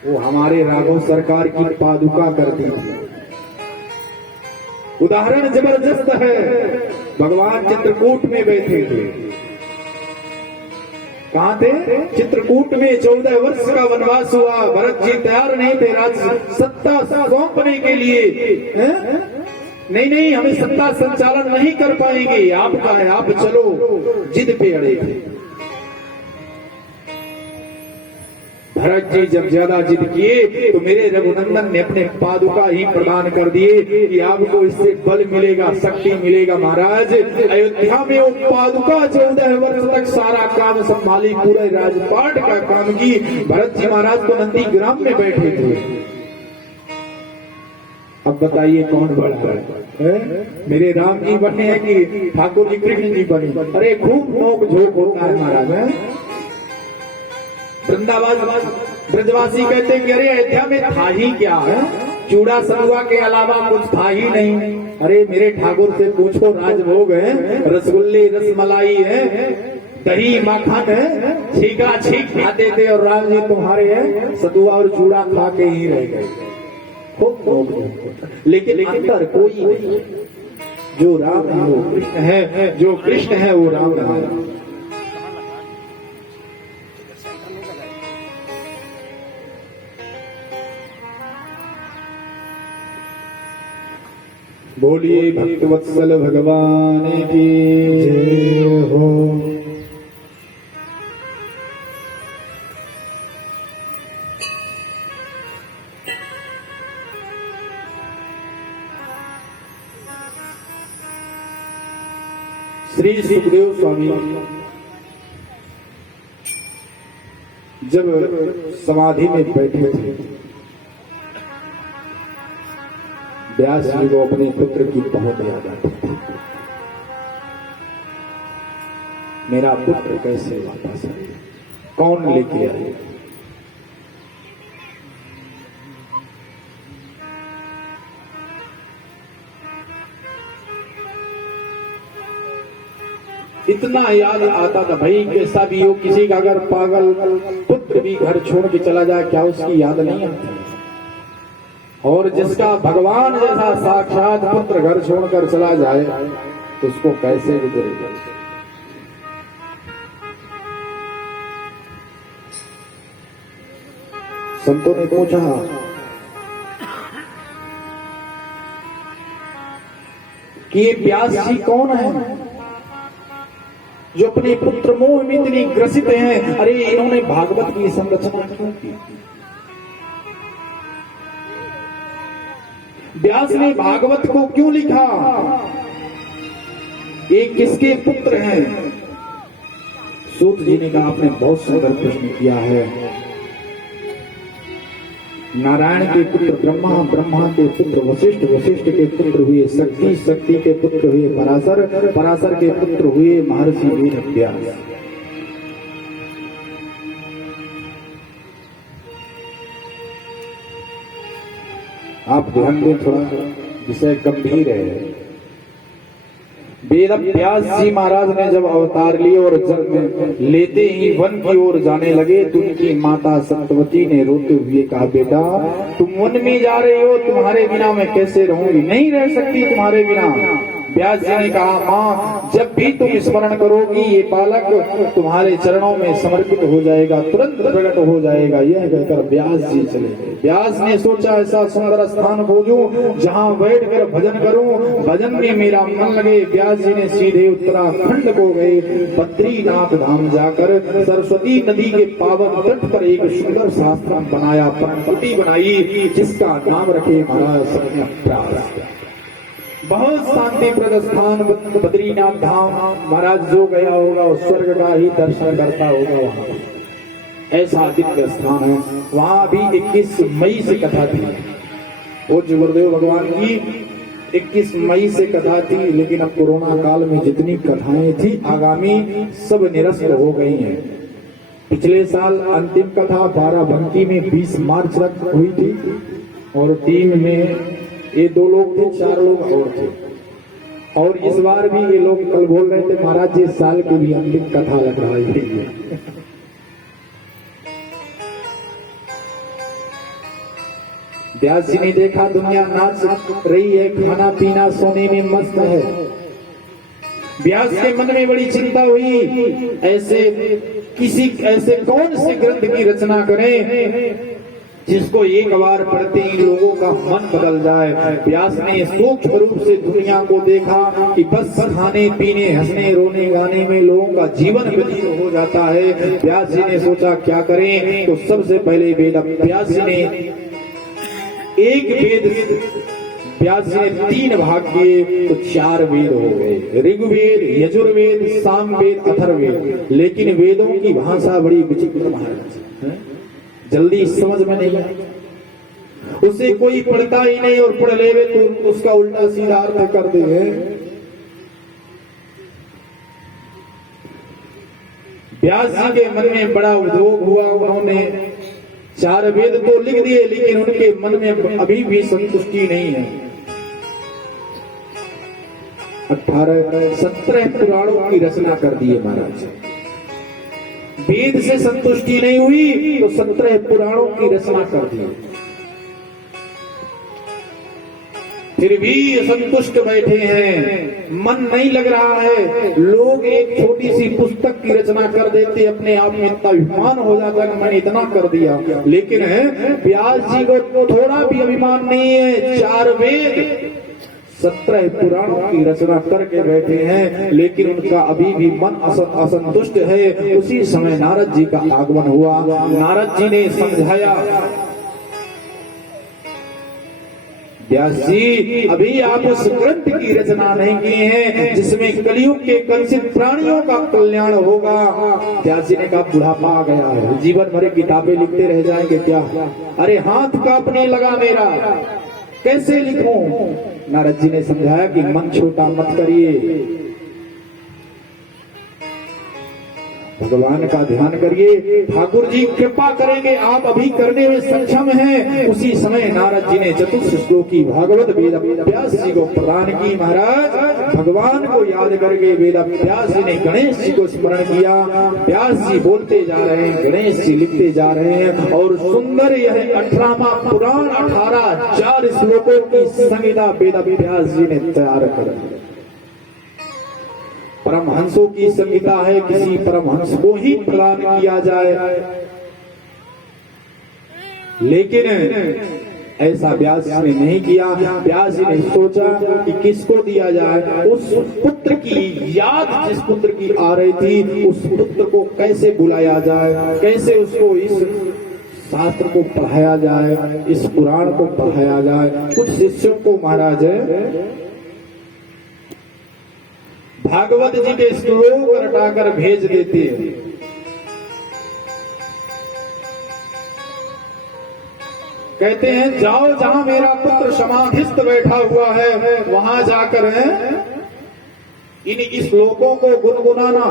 वो हमारे राघव सरकार की पादुका करती थी। उदाहरण जबरदस्त है, भगवान चित्रकूट में बैठे थे, कहां थे? चित्रकूट में 14 वर्ष का वनवास हुआ, भरत जी तैयार नहीं थे राज सत्ता सौंपने के लिए। नहीं हमें सत्ता संचालन नहीं कर पाएंगे, आपका है आप चलो, जिद पे अड़े थे। भरत जी जब ज्यादा जिद किए तो मेरे रघुनंदन ने अपने पादुका ही प्रदान कर दिए कि आपको इससे बल मिलेगा, शक्ति मिलेगा। महाराज अयोध्या में वो पादुका 14 वर्ष तक सारा काम संभाली, पूरे राजपाट का काम की। भरत जी महाराज तो नंदी ग्राम में बैठे थे। अब बताइए कौन बड़ा है? मेरे राम जी बने हैं कि ठाकुर जी कृष्ण जी बने? अरे खूब नोक झोंक होता है महाराज। वृंदावन ब्रजवासी कहते कि अरे अयोध्या में था ही क्या है, चूड़ा सतुआ के अलावा कुछ था ही नहीं। अरे मेरे ठाकुर से पूछो, राजभोग है, रसगुल्ले रसमलाई है, दही माखन है, छीका छीक खाते थे, और राम जी तुम्हारे हैं सतुआ और चूड़ा खा के ही रह गए। खूब भोग, लेकिन अंदर कोई नहीं। जो राम है वो कृष्ण है, जो कृष्ण है वो राम है। बोलिए भक्तवत्सल भगवान की जय हो। श्री सुखदेव स्वामी जब समाधि में बैठे थे, व्यास जी को अपने पुत्र की बहुत याद आती थी। मेरा पुत्र कैसे वापस आए, कौन लेके आए। इतना याद आता था भाई, कैसा भी हो, किसी का अगर पागल पुत्र भी घर छोड़ के चला जाए, क्या उसकी याद नहीं आती। और जिसका भगवान जैसा साक्षात पुत्र घर छोड़कर चला जाए तो उसको कैसे गुजरेगा। संतों ने पूछा कि ये व्यास जी कौन है जो अपने पुत्र मोह में इतनी ग्रसित हैं। अरे इन्होंने भागवत की संरचना क्यों की। व्यास ने भागवत को क्यों लिखा, ये किसके पुत्र हैं। सूत जी ने कहा आपने बहुत सुंदर प्रश्न किया है। नारायण के पुत्र ब्रह्मा, ब्रह्मा के पुत्र वशिष्ठ, वशिष्ठ के पुत्र हुए शक्ति, शक्ति के पुत्र हुए पराशर, पराशर के पुत्र हुए महर्षि वेद व्यास। आप ध्यान दें, थोड़ा विषय गंभीर है। वेद व्यास जी महाराज ने जब अवतार लिए और जन्म लेते ही वन की ओर जाने लगे तो उनकी माता सत्यवती ने रोते हुए कहा, बेटा तुम वन में जा रहे हो, तुम्हारे बिना मैं कैसे रहूंगी, नहीं रह सकती तुम्हारे बिना। व्यास जी ने कहा, माँ जब भी तुम स्मरण करोगी ये बालक तुम्हारे चरणों में समर्पित हो जाएगा, तुरंत प्रकट हो जाएगा। यह कहकर व्यास जी चले गए। व्यास ने सोचा ऐसा सुंदर स्थान खोजूं जहां बैठकर भजन करूं, भजन में मेरा मन लगे। व्यास जी ने सीधे उत्तराखंड को गए। बद्रीनाथ धाम जाकर सरस्वती नदी के पावन तट पर एक सुंदर शास्त्रम बनाया, कुटी बनाई, जिसका नाम रखे महाराज सत्यव्यास। बहुत शांतिप्रद स्थान बद्रीनाथ धाम। महाराज जो गया होगा उस स्वर्ग का ही दर्शन करता होगा। वहां ऐसा दिव्य स्थान है। वहां भी 21 मई से कथा थी, वो गुरुदेव भगवान की 21 मई से कथा थी। लेकिन अब कोरोना काल में जितनी कथाएं थी आगामी सब निरस्त हो गई हैं। पिछले साल अंतिम कथा बाराबंकी में 20 मार्च तक हुई थी और टीम में ये 2 लोग थे, 4 लोग और थे। और इस बार भी ये लोग कल बोल रहे थे महाराज जी इस साल की भी अंतिम कथा लग रही है। व्यास जी ने देखा दुनिया नाच रही है, खाना पीना सोने में मस्त है। व्यास के मन में बड़ी चिंता हुई, ऐसे कौन से ग्रंथ की रचना करें जिसको एक बार पढ़ते ही लोगों का मन बदल जाए। व्यास ने सूक्ष्म रूप से दुनिया को देखा कि बस खाने पीने हंसने रोने गाने में लोगों का जीवन व्यतीत हो जाता है। व्यास जी ने सोचा क्या करें, तो सबसे पहले वेद व्यास जी ने एक वेद व्यास जी ने 3 भाग किए तो 4 वेद हो गए, ऋग्वेद, यजुर्वेद, सामवेद, अथर्ववेद। लेकिन वेदों की भाषा बड़ी विचित्र महाराज, जल्दी समझ में नहीं आती। उसे कोई पढ़ता ही नहीं और पढ़ ले तो उसका उल्टा सीधा अर्थ कर दे। व्यास जी के मन में बड़ा उद्योग हुआ। उन्होंने 4 वेद तो लिख दिए, लेकिन उनके मन में अभी भी संतुष्टि नहीं है। 17 पुराणों की रचना कर दिए महाराज। वेद से संतुष्टि नहीं हुई तो 17 पुराणों की रचना कर दी। फिर भी असंतुष्ट बैठे हैं, मन नहीं लग रहा है। लोग एक छोटी सी पुस्तक की रचना कर देते, अपने आप में इतना अभिमान हो जाता है कि मैंने इतना कर दिया। लेकिन व्यास जी को थोड़ा भी अभिमान नहीं है। 4 वेद 17 पुराणों की रचना करके बैठे हैं, लेकिन उनका अभी भी मन असंतुष्ट है। उसी समय नारद जी का आगमन हुआ। नारद जी ने समझाया, व्यास जी अभी आप उस ग्रंथ की रचना नहीं किए हैं जिसमें कलियुग के कलुषित प्राणियों का कल्याण होगा। व्यास जी ने कहा बुढ़ापा आ गया है, जीवन भर किताबें लिखते रह जाएंगे क्या? अरे हाथ कांपने लगा मेरा, कैसे लिखूं? नारद जी ने समझाया कि मन छोटा मत करिए, भगवान का ध्यान करिए, ठाकुर जी कृपा करेंगे, आप अभी करने में सक्षम हैं। उसी समय नारद जी ने चतुर्थ श्लोकी भागवत वेद व्यास जी को प्रदान की। महाराज भगवान को याद करके वेद व्यास जी ने गणेश जी को स्मरण किया। व्यास जी बोलते जा रहे हैं, गणेश जी लिखते जा रहे हैं, और सुंदर यह 18वां पुराण 18 4 श्लोकों की संहिता वेद व्यास जी ने तैयार कर दी। परमहंसों की संहिता है, किसी परमहंस को ही प्रदान किया जाए, लेकिन ऐसा व्यास जी ने नहीं किया। व्यास जी ने सोचा कि किसको दिया जाए। उस पुत्र की याद जिस पुत्र की आ रही थी, उस पुत्र को कैसे बुलाया जाए, कैसे उसको इस शास्त्र को पढ़ाया जाए, इस पुराण को पढ़ाया जाए। कुछ शिष्यों को महाराज भागवत जी के श्लोक रटाकर भेज देते हैं। कहते हैं जाओ जहां मेरा पुत्र समाधिस्थ बैठा हुआ है, वहां जाकर इन श्लोकों को गुनगुनाना।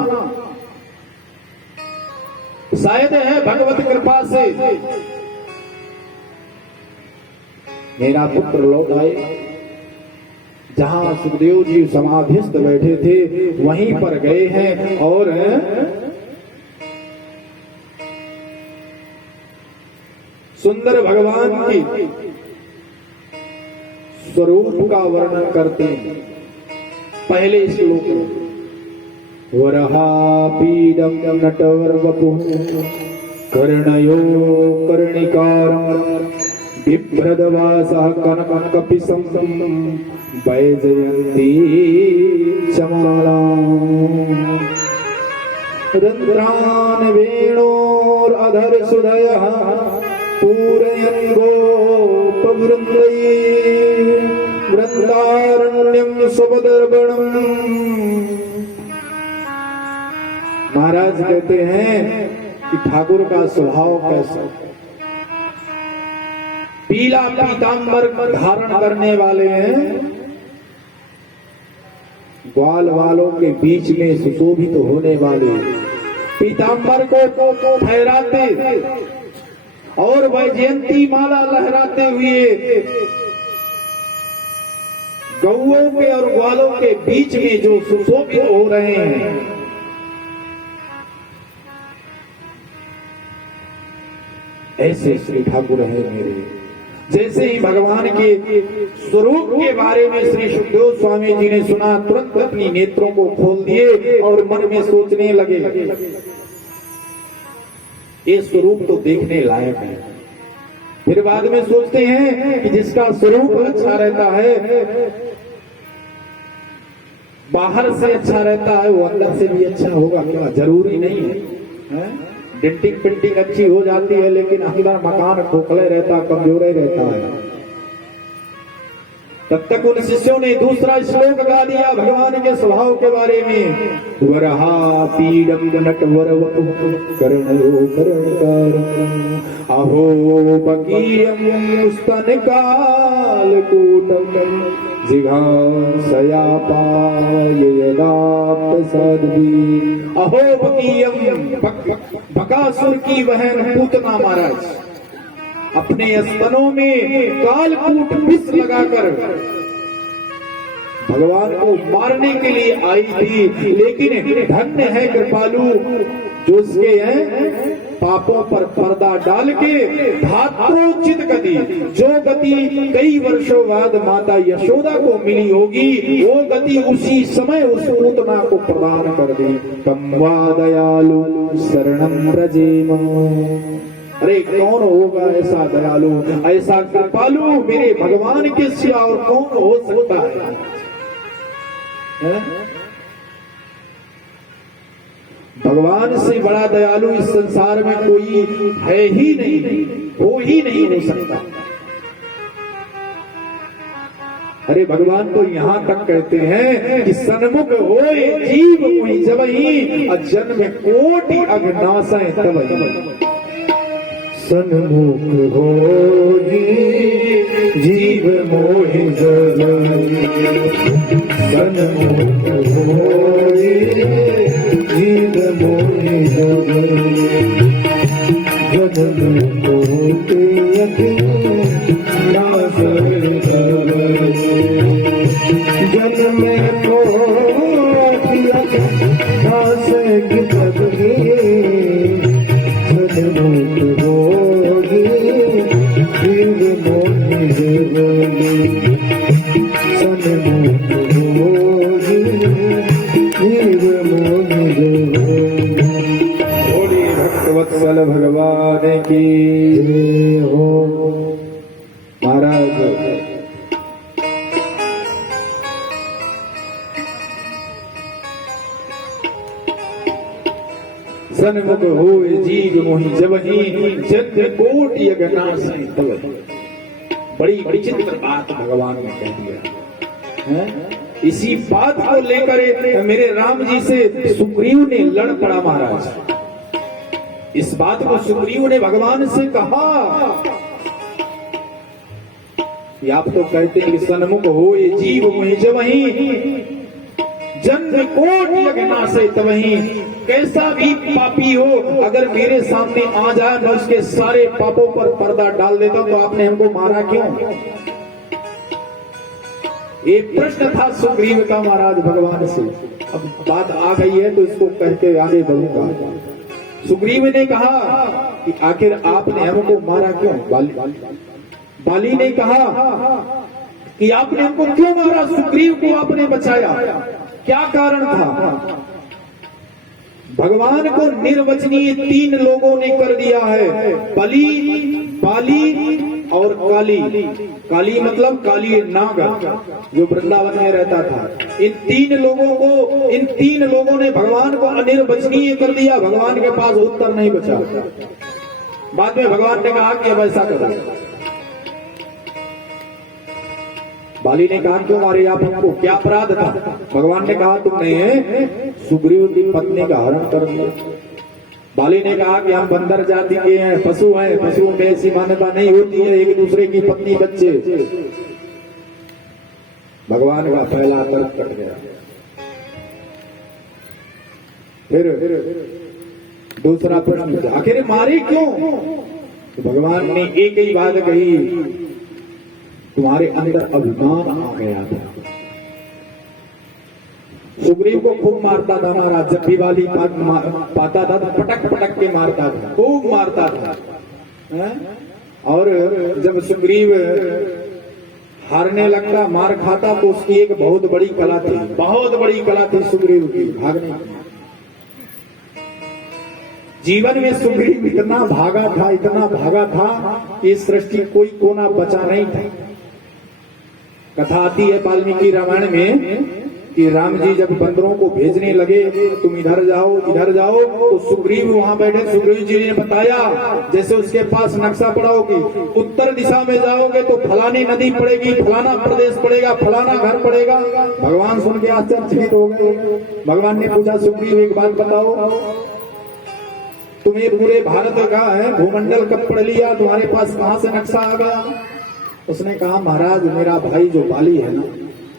शायद है भगवत कृपा से मेरा पुत्र लौट आए। जहां सुखदेव जी समाधिस्थ बैठे थे वहीं पर गए हैं, और सुंदर भगवान की स्वरूप का वर्णन करते हैं। पहले श्लोक में वरहा पीडम नटवरवपुः कर्णयो कर्णिकारं बिभ्रदवासः कनकपिशं वैजयन्ती चमालां रन्ध्रान् वेणोरधर सुधयः पूरयन् गोपवृन्दैः वृन्दारण्यं सुभद्रवनम्। महाराज कहते हैं कि ठाकुर का स्वभाव कैसा, पीला पीतांबर धारण करने वाले हैं, ग्वाल वालों के बीच में सुशोभित होने वाले, पीतांबर को फहराते और वैजयंती माला लहराते हुए गौओं के और ग्वालों के बीच में जो सुशोभित हो रहे हैं, ऐसे श्री ठाकुर है मेरे। जैसे ही भगवान के स्वरूप के बारे में श्री सुखदेव स्वामी जी ने सुना, तुरंत अपनी नेत्रों को खोल दिए और मन में सोचने लगे, ये स्वरूप तो देखने लायक है। फिर बाद में सोचते हैं कि जिसका स्वरूप अच्छा रहता है, बाहर से अच्छा रहता है, वो अंदर से भी अच्छा होगा क्या? जरूरी नहीं है। डेंटिंग पेंटिंग अच्छी हो जाती है, लेकिन अंदर मकान खोखले रहता, कमजोरे रहता है। तब तक उन शिष्यों ने दूसरा श्लोक गा दिया भगवान के स्वभाव के बारे में। वरहा पीडम नटवरवपुः कर्णयो कर्णिकारम् अहो बकीयं स्तनकालकूटं जिघांसयापाय यदाप्तसद्भिः। अहो बकीयं, बकासुर की बहन पूतना महाराज, अपने स्तनों में कालकूट विष लगाकर भगवान को मारने के लिए आई थी। लेकिन धन्य है कृपालु जो उसके हैं पापों पर पर्दा डाल के धात्रोचित गति, जो गति कई वर्षों बाद माता यशोदा को मिली होगी, वो गति उसी समय उस पूतना को प्रदान कर दी। कम्वा दयालु शरणम रजेम। अरे कौन होगा ऐसा दयालु, ऐसा कृपालु मेरे भगवान के सिवा और कौन हो सकता है? भगवान से बड़ा दयालु इस संसार में कोई है ही नहीं, हो ही नहीं हो सकता। अरे भगवान तो यहां तक कहते हैं कि सन्मुख होए जीव मोहि जबहि, जन्म कोटि अघनासय तबहि। सन्मुख होई जीव मोहि जबहि, सन्मुख होई जीव मोहि जबहि, जन्म कोटि अघनासय तबहि, जन्म कोटि अघनासय तबहि, सन्मुख होई जीव मोहि जबहि, सन्मुख होई जीव मोहि जबहि। बोले भक्तवत्सल भगवान की जय हो। महाराज सन्मुख होए जीव मोहि जबहि, जन्म कोटि अघनासय तबहि। बड़ी विचित्र बात भगवान ने कह दिया है। इसी बात को लेकर मेरे राम जी से सुग्रीव ने लड़ पड़ा महाराज। इस बात को सुग्रीव ने भगवान से कहा कि आप तो कहते हैं कि सन्मुख होए जीव मोहि जबहि, जन्म कोटि अघनासय तबहि। कैसा भी पापी हो अगर मेरे सामने आ जाए मैं उसके सारे पापों पर पर्दा डाल देता हूं, तो आपने हमको मारा क्यों? एक प्रश्न था सुग्रीव का महाराज भगवान से। अब बात आ गई है तो इसको कह के आगे बढ़ूंगा। सुग्रीव ने कहा कि आखिर आपने हमको मारा क्यों? बाली ने कहा कि आपने हमको क्यों मारा? सुग्रीव को आपने बचाया, क्या कारण था? भगवान को निर्वचनीय 3 लोगों ने कर दिया है, बलि, बाली और काली। काली मतलब काली नाग जो वृंदावन में रहता था। इन 3 लोगों ने भगवान को अनिर्वचनीय कर दिया। भगवान के पास उत्तर नहीं बचा। बाद में भगवान ने कहा कि अब ऐसा करो। बाली ने कहा क्यों मारे आप हमको, क्या अपराध था? भगवान ने कहा तुमने सुग्रीव की पत्नी का हरण कर दिया। बाली ने कहा कि हम बंदर जाति के हैं, पशु हैं, पशुओं में ऐसी मान्यता नहीं होती है एक दूसरे की पत्नी बच्चे। भगवान का पहला तर्क कट गया। फिर दूसरा प्रश्न, आखिर मारे क्यों? तो भगवान ने एक ही बात कही, तुम्हारे अंदर अभिमान आ गया था। सुग्रीव को खूब मारता था महाराज। जब भी बाली पाता था तो पटक पटक के मारता था, खूब मारता था। और जब सुग्रीव हारने लगता, मार खाता, तो उसकी एक बहुत बड़ी कला थी, बहुत बड़ी कला थी सुग्रीव की, भागने की। जीवन में सुग्रीव इतना भागा था, इतना भागा था कि इस सृष्टि कोई कोना बचा नहीं था। कथा आती है वाल्मीकि रामायण में कि राम जी जब बंदरों को भेजने लगे, तुम इधर जाओ इधर जाओ, तो सुग्रीव वहां बैठे। सुग्रीव जी ने बताया, जैसे उसके पास नक्शा पड़ा होगी, उत्तर दिशा में जाओगे तो फलानी नदी पड़ेगी, फलाना प्रदेश पड़ेगा, फलाना घर पड़ेगा। भगवान सुन के आश्चर्यचकित हो गए। भगवान ने पूछा, सुग्रीव एक बात बताओ, तुम्हें पूरे भारत का है भूमंडल कब पढ़ लिया, तुम्हारे पास कहां से नक्शा आ गया? उसने कहा, महाराज मेरा भाई जो बाली है ना,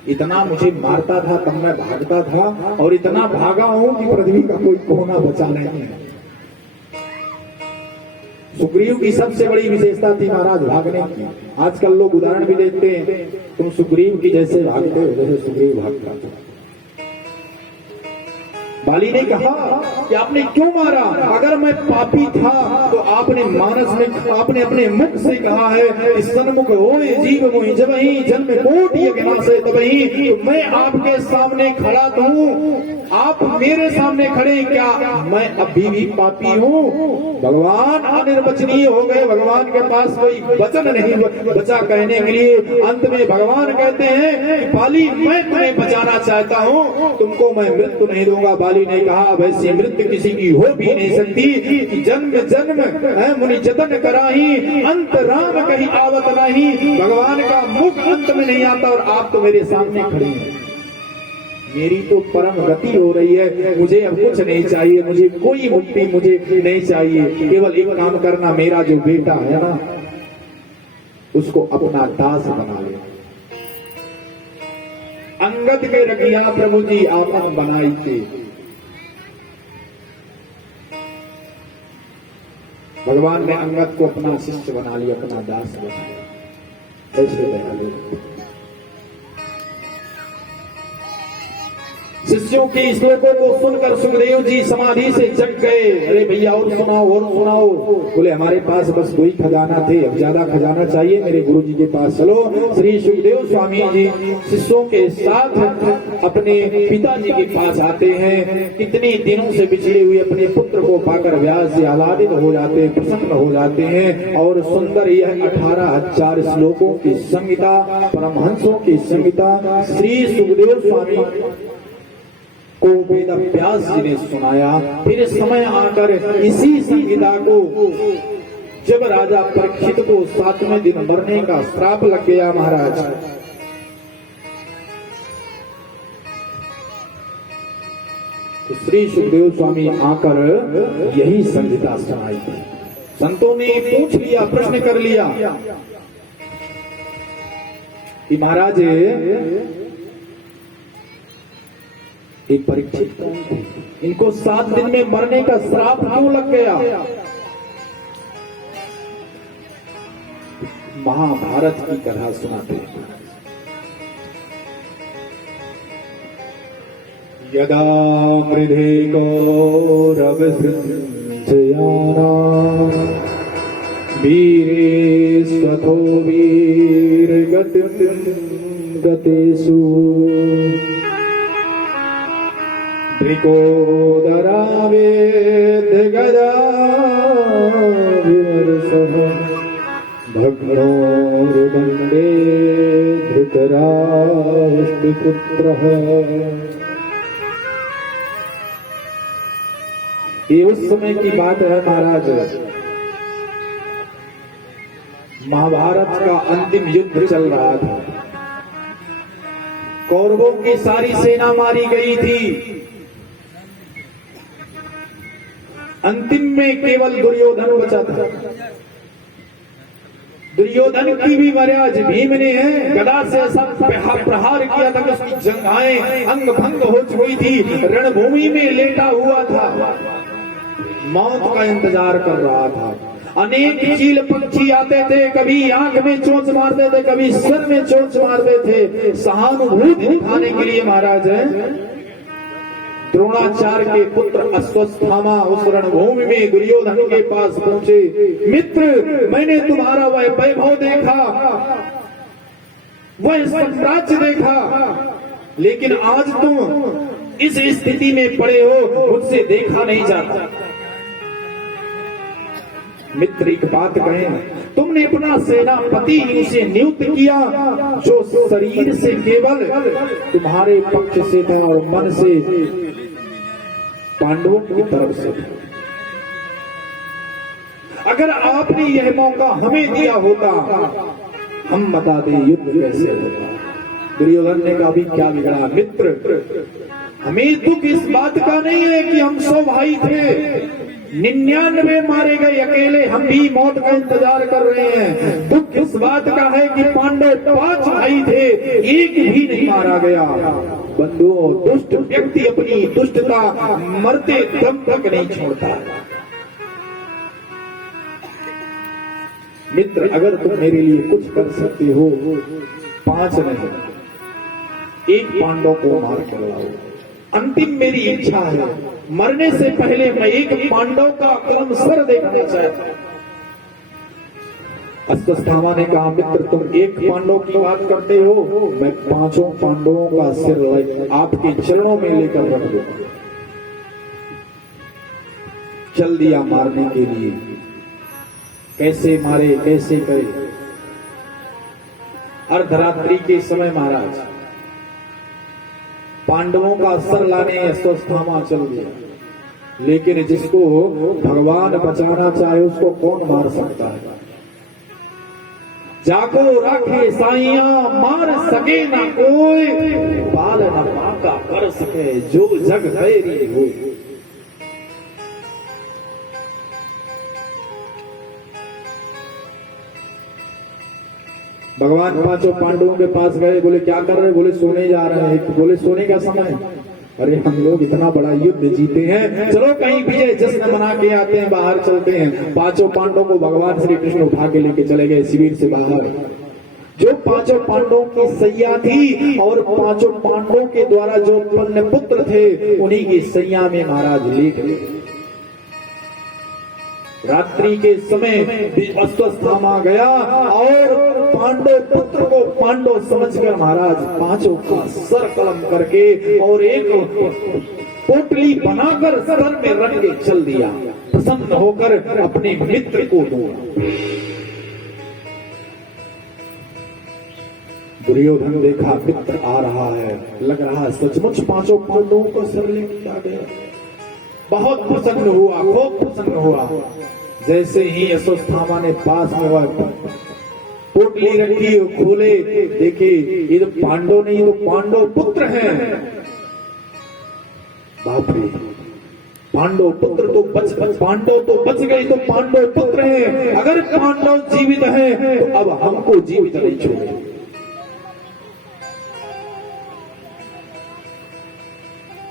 इतना मुझे मारता था तब मैं भागता था, और इतना भागा हूं कि पृथ्वी का कोई कोना बचा नहीं है। सुग्रीव की सबसे बड़ी विशेषता थी महाराज भागने की। आजकल लोग उदाहरण भी देते हैं, तुम सुग्रीव की जैसे भागते हो जैसे सुग्रीव भागता था। बाली ने कहा कि आपने क्यों मारा? अगर मैं पापी था तो आपने मानस में आपने अपने मुख से कहा है कि सन्मुख होए जीव मोहि जबहि जन्म कोटि यज्ञ से तबहि। तो मैं आपके सामने खड़ा तो हूँ, आप मेरे सामने खड़े, क्या मैं अभी भी पापी हूँ? भगवान अनिर्वचनीय हो गए, भगवान के पास कोई वचन नहीं बचा कहने के लिए। अंत में भगवान कहते हैं कि बाली मैं तुम्हें बचाना चाहता हूँ, तुमको मैं मृत्यु नहीं दूंगा। बाली ने कहा वैसी मृत्यु किसी की हो भी नहीं सकती। जन्म जन्म है मुनि जतन कराही, अंत राम कहीं आवत नहीं। भगवान का मुख अंत में नहीं आता और आप तो मेरे सामने खड़े हैं। मेरी तो परम गति हो रही है, मुझे अब कुछ नहीं चाहिए, मुझे कोई मुक्ति मुझे नहीं चाहिए। केवल एक काम करना, मेरा जो बेटा है ना उसको अपना दास बना ले। अंगद के रखिया प्रभु जी आपन बनाई थे। भगवान ने अंगद को अपना शिष्य बना लिया, अपना दास बना लिया। ऐसे दयालु शिष्यों के श्लोकों को सुनकर सुखदेव जी समाधि से जग गए। अरे भैया और सुनाओ और सुनाओ। बोले हमारे पास बस दो ही खजाना थे, अब ज्यादा खजाना चाहिए, मेरे गुरु जी के पास चलो। श्री सुखदेव स्वामी जी शिष्यों के साथ अपने पिताजी के पास आते हैं। कितने दिनों से बिछड़े हुए अपने पुत्र को पाकर व्यास से आह्लादित हो जाते हैं, प्रसन्न हो जाते हैं। और सुंदर यह 18,000 श्लोकों की संहिता, परमहंसों की संहिता श्री सुखदेव स्वामी को वेद व्यास जी ने सुनाया। फिर समय आकर इसी संहिता को जब राजा परीक्षित को 7वें दिन मरने का श्राप लग गया महाराज, तो श्री सुखदेव स्वामी आकर यही संहिता सुनाई थी। संतों ने पूछ लिया, प्रश्न कर लिया कि महाराज ये परीक्षित कौन थे? इनको 7 दिन में मरने का श्राप क्यों लग गया? महाभारत की कथा सुनाते हैं। यदा मृधे गौरव सिंचयाना वीरे स्वथो वीर गतेषु त्रिकोदरा वेद गदा विमर्शः भग्नोरुदण्डे धृतराष्ट्रपुत्रः। ये उस समय की बात है महाराज, महाभारत का अंतिम युद्ध चल रहा था। कौरवों की सारी सेना मारी गई थी। अंतिम में केवल दुर्योधन बचा था। दुर्योधन की भी महाराज भीम ने है गदा से ऐसा प्रहार किया था कि उसकी जंघाएं अंग भंग हो चुकी थी। रणभूमि में लेटा हुआ था, मौत का इंतजार कर रहा था। अनेक चील पंछी आते थे, कभी आंख में चोंच मारते थे, कभी सिर में चोंच मारते थे, सहानुभूति दिखाने के लिए महाराज है। द्रोणाचार्य के पुत्र अश्वत्थामा उस रणभूमि में दुर्योधन के पास पहुंचे। मित्र, मैंने तुम्हारा वह वैभव देखा, वह साम्राज्य देखा, लेकिन आज तुम इस स्थिति में पड़े हो, मुझसे देखा नहीं जाता। मित्र एक बात कहें, तुमने अपना सेनापति उसे नियुक्त किया जो शरीर से केवल तुम्हारे पक्ष से था और मन से पांडवों की तरफ से था। अगर आपने यह मौका हमें दिया होता, हम बता दें युद्ध कैसे होता। दुर्योधन ने कहा, अभी क्या बिगड़ा मित्र, हमें दुख इस बात का नहीं है कि हम 100 भाई थे, 99 मारे गए, अकेले हम भी मौत का इंतजार कर रहे हैं। दुख इस बात का है कि पांडव 5 भाई थे, एक भी नहीं मारा गया। बंधुओं, दुष्ट व्यक्ति अपनी दुष्टता मरते दम तक नहीं छोड़ता। मित्र अगर तुम मेरे लिए कुछ कर सकते हो, 5 नहीं 1 पांडव को मार कर लाओ। अंतिम मेरी इच्छा है, मरने से पहले मैं 1 पांडव का क्रम सर देखना चाहता हूं। अश्वत्थामा ने कहा, मित्र तुम 1 पांडव की बात करते हो, मैं 5 पांडवों का सिर आपके चरणों में लेकर रख दूंगा। चल दिया मारने के लिए। कैसे मारे, कैसे करे। अर्धरात्रि के समय महाराज पांडवों का सर लाने अश्वत्थामा चल दिया, लेकिन जिसको भगवान बचाना चाहे उसको कौन मार सकता है। जाको राखे साइया मार सके ना कोई, पाल न पाका कर सके जो जग बैरी हो। भगवान 5 पांडवों के पास गए, बोले क्या कर रहे? बोले सोने जा रहे हैं। बोले सोने का समय? अरे हम लोग इतना बड़ा युद्ध जीते हैं, चलो कहीं विजय जश्न मना के आते हैं, बाहर चलते हैं। 5 पांडवों को भगवान श्री कृष्ण उठा के लेके चले गए शिविर से बाहर। जो 5 पांडवों की सैया थी और 5 पांडवों के द्वारा जो उत्पन्न पुत्र थे, उन्हीं की सैया में महाराज लेट गए। रात्रि के समय अश्वत्थामा गया और पांडव पुत्र को पांडव समझकर महाराज 5 का सर कलम करके और एक पोटली बनाकर सर में रख के चल दिया, प्रसन्न होकर अपने मित्र को दूंगा। दुर्योधन देखा मित्र आ रहा है, लग रहा है सचमुच 5 पांडवों को सर लेके आ गया। बहुत प्रसन्न हुआ, खूब प्रसन्न हुआ। जैसे ही अश्वत्थामा ने पास में वह पोटली रखी, खोले, देखे ये तो पांडव नहीं, तो पांडव पुत्र हैं। बाप रे, पांडव पुत्र तो पांडव तो बच गए, तो पांडव पुत्र हैं। अगर पांडव जीवित हैं तो अब हमको जीवित नहीं छोड़े।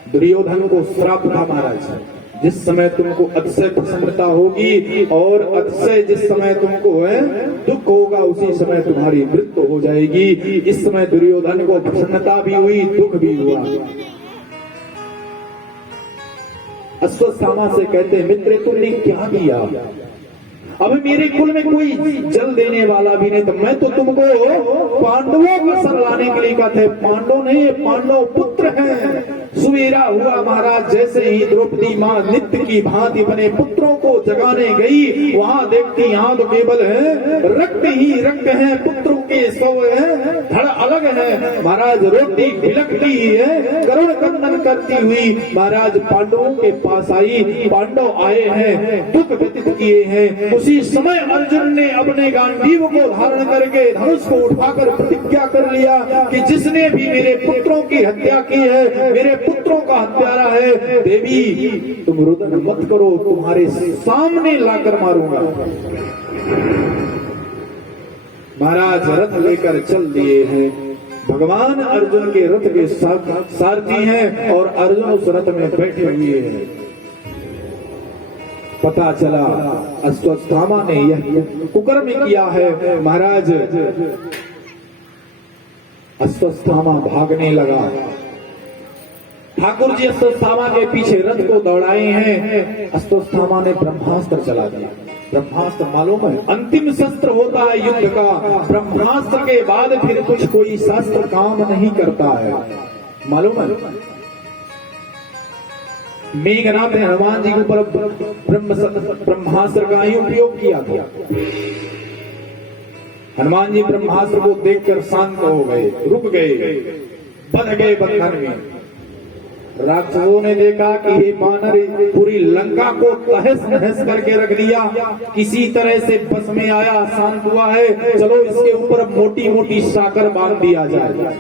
दुर्योधन को श्राप था महाराज, जिस समय तुमको अतिशय प्रसन्नता होगी और अतिशय जिस समय तुमको दुख होगा, उसी समय तुम्हारी मृत्यु हो जाएगी। इस समय दुर्योधन को प्रसन्नता भी हुई, दुख भी हुआ। अश्वत्थामा से कहते, मित्र तुमने क्या किया? अब मेरे कुल में कोई जल देने वाला भी नहीं, तो मैं तो तुमको पांडवों का सर लाने के लिए कहते। पांडव नहीं, पांडव पुत्र हैं। सुवेरा हुआ महाराज, जैसे ही द्रौपदी माँ नित्य की भांति बने पुत्रों को जगाने गई, वहां देखती यहाँ तो केवल है रक्त ही रक्त है, पुत्रों के सौ है, धड़ अलग है। महाराज रोटी बिलकती ही है, करुण कंदन करती हुई महाराज पांडवों के पास आई। पांडव आए हैं, दुख व्यतीत किए हैं। उसी समय अर्जुन ने अपने गांडीव को धारण करके धनुष को उठाकर प्रतिज्ञा कर लिया कि जिसने भी मेरे पुत्रों की हत्या की है, मेरे पुत्रों का हत्यारा है, देवी तुम रुदन मत करो, तुम्हारे सामने लाकर मारूंगा। महाराज रथ लेकर चल दिए हैं। भगवान अर्जुन के रथ के सारथी हैं और अर्जुन उस रथ में बैठे हुए हैं। पता चला अश्वत्थामा ने यह कुकर्म किया है। महाराज अश्वत्थामा भागने लगा। ठाकुर जी अश्वत्थामा के पीछे रथ को दौड़ाए हैं। अश्वत्थामा ने ब्रह्मास्त्र चला दिया। ब्रह्मास्त्र मालूम है अंतिम शस्त्र होता है युद्ध का। ब्रह्मास्त्र के बाद फिर कुछ कोई शास्त्र काम नहीं करता है, मालूम है। मेघनाथ ने हनुमान जी के ऊपर ब्रह्मास्त्र का ही उपयोग किया था। हनुमान जी ब्रह्मास्त्र को देखकर शांत हो गए, रुक गए, बंध गए बंधन में। राक्षसों ने देखा कि ये बानर पूरी लंका को तहस नहस करके रख दिया, किसी तरह से बस में आया, शांत हुआ है, चलो इसके ऊपर मोटी मोटी साकर बांध दिया जाए।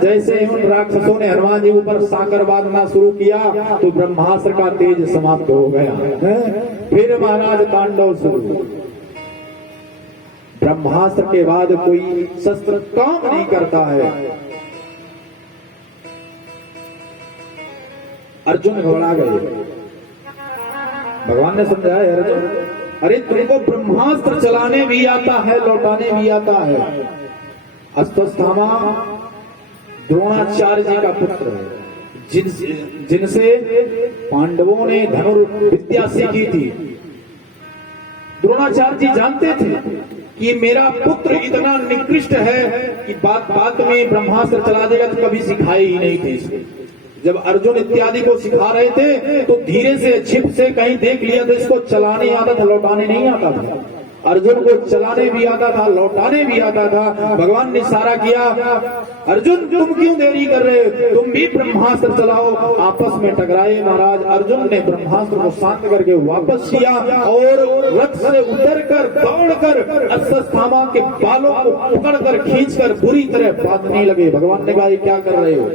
जैसे उन राक्षसों ने हनुमान जी ऊपर साकर बांधना शुरू किया तो ब्रह्मास्त्र का तेज समाप्त हो गया। फिर महाराज तांडव शुरू। ब्रह्मास्त्र के बाद कोई शस्त्र काम नहीं करता है। अर्जुन घबरा गए। भगवान ने समझाया, अर्जुन अरे तुमको ब्रह्मास्त्र चलाने भी आता है, लौटाने भी आता है। अश्वत्थामा द्रोणाचार्य जी का पुत्र है, जिनसे पांडवों ने धनुर्विद्या सीखी थी। द्रोणाचार्य जी जानते थे कि मेरा पुत्र इतना निकृष्ट है कि बात बात में ब्रह्मास्त्र चला देगा, तो कभी सिखाए ही नहीं थे इसको। जब अर्जुन इत्यादि को सिखा रहे थे तो धीरे से छिप से कहीं देख लिया तो इसको चलाने आता था, लौटाने नहीं आता था। अर्जुन को चलाने भी आता था, लौटाने भी आता था। भगवान ने इशारा किया, अर्जुन तुम क्यों देरी कर रहे हो, तुम भी ब्रह्मास्त्र चलाओ। आपस में टकराए महाराज। अर्जुन ने ब्रह्मास्त्र को शांत करके वापस किया और रथ से उतरकर दौड़कर अश्वत्थामा के बालों को पकड़कर खींचकर बुरी तरह बांधने लगे। भगवान ने कहा, ये क्या कर रहे हो?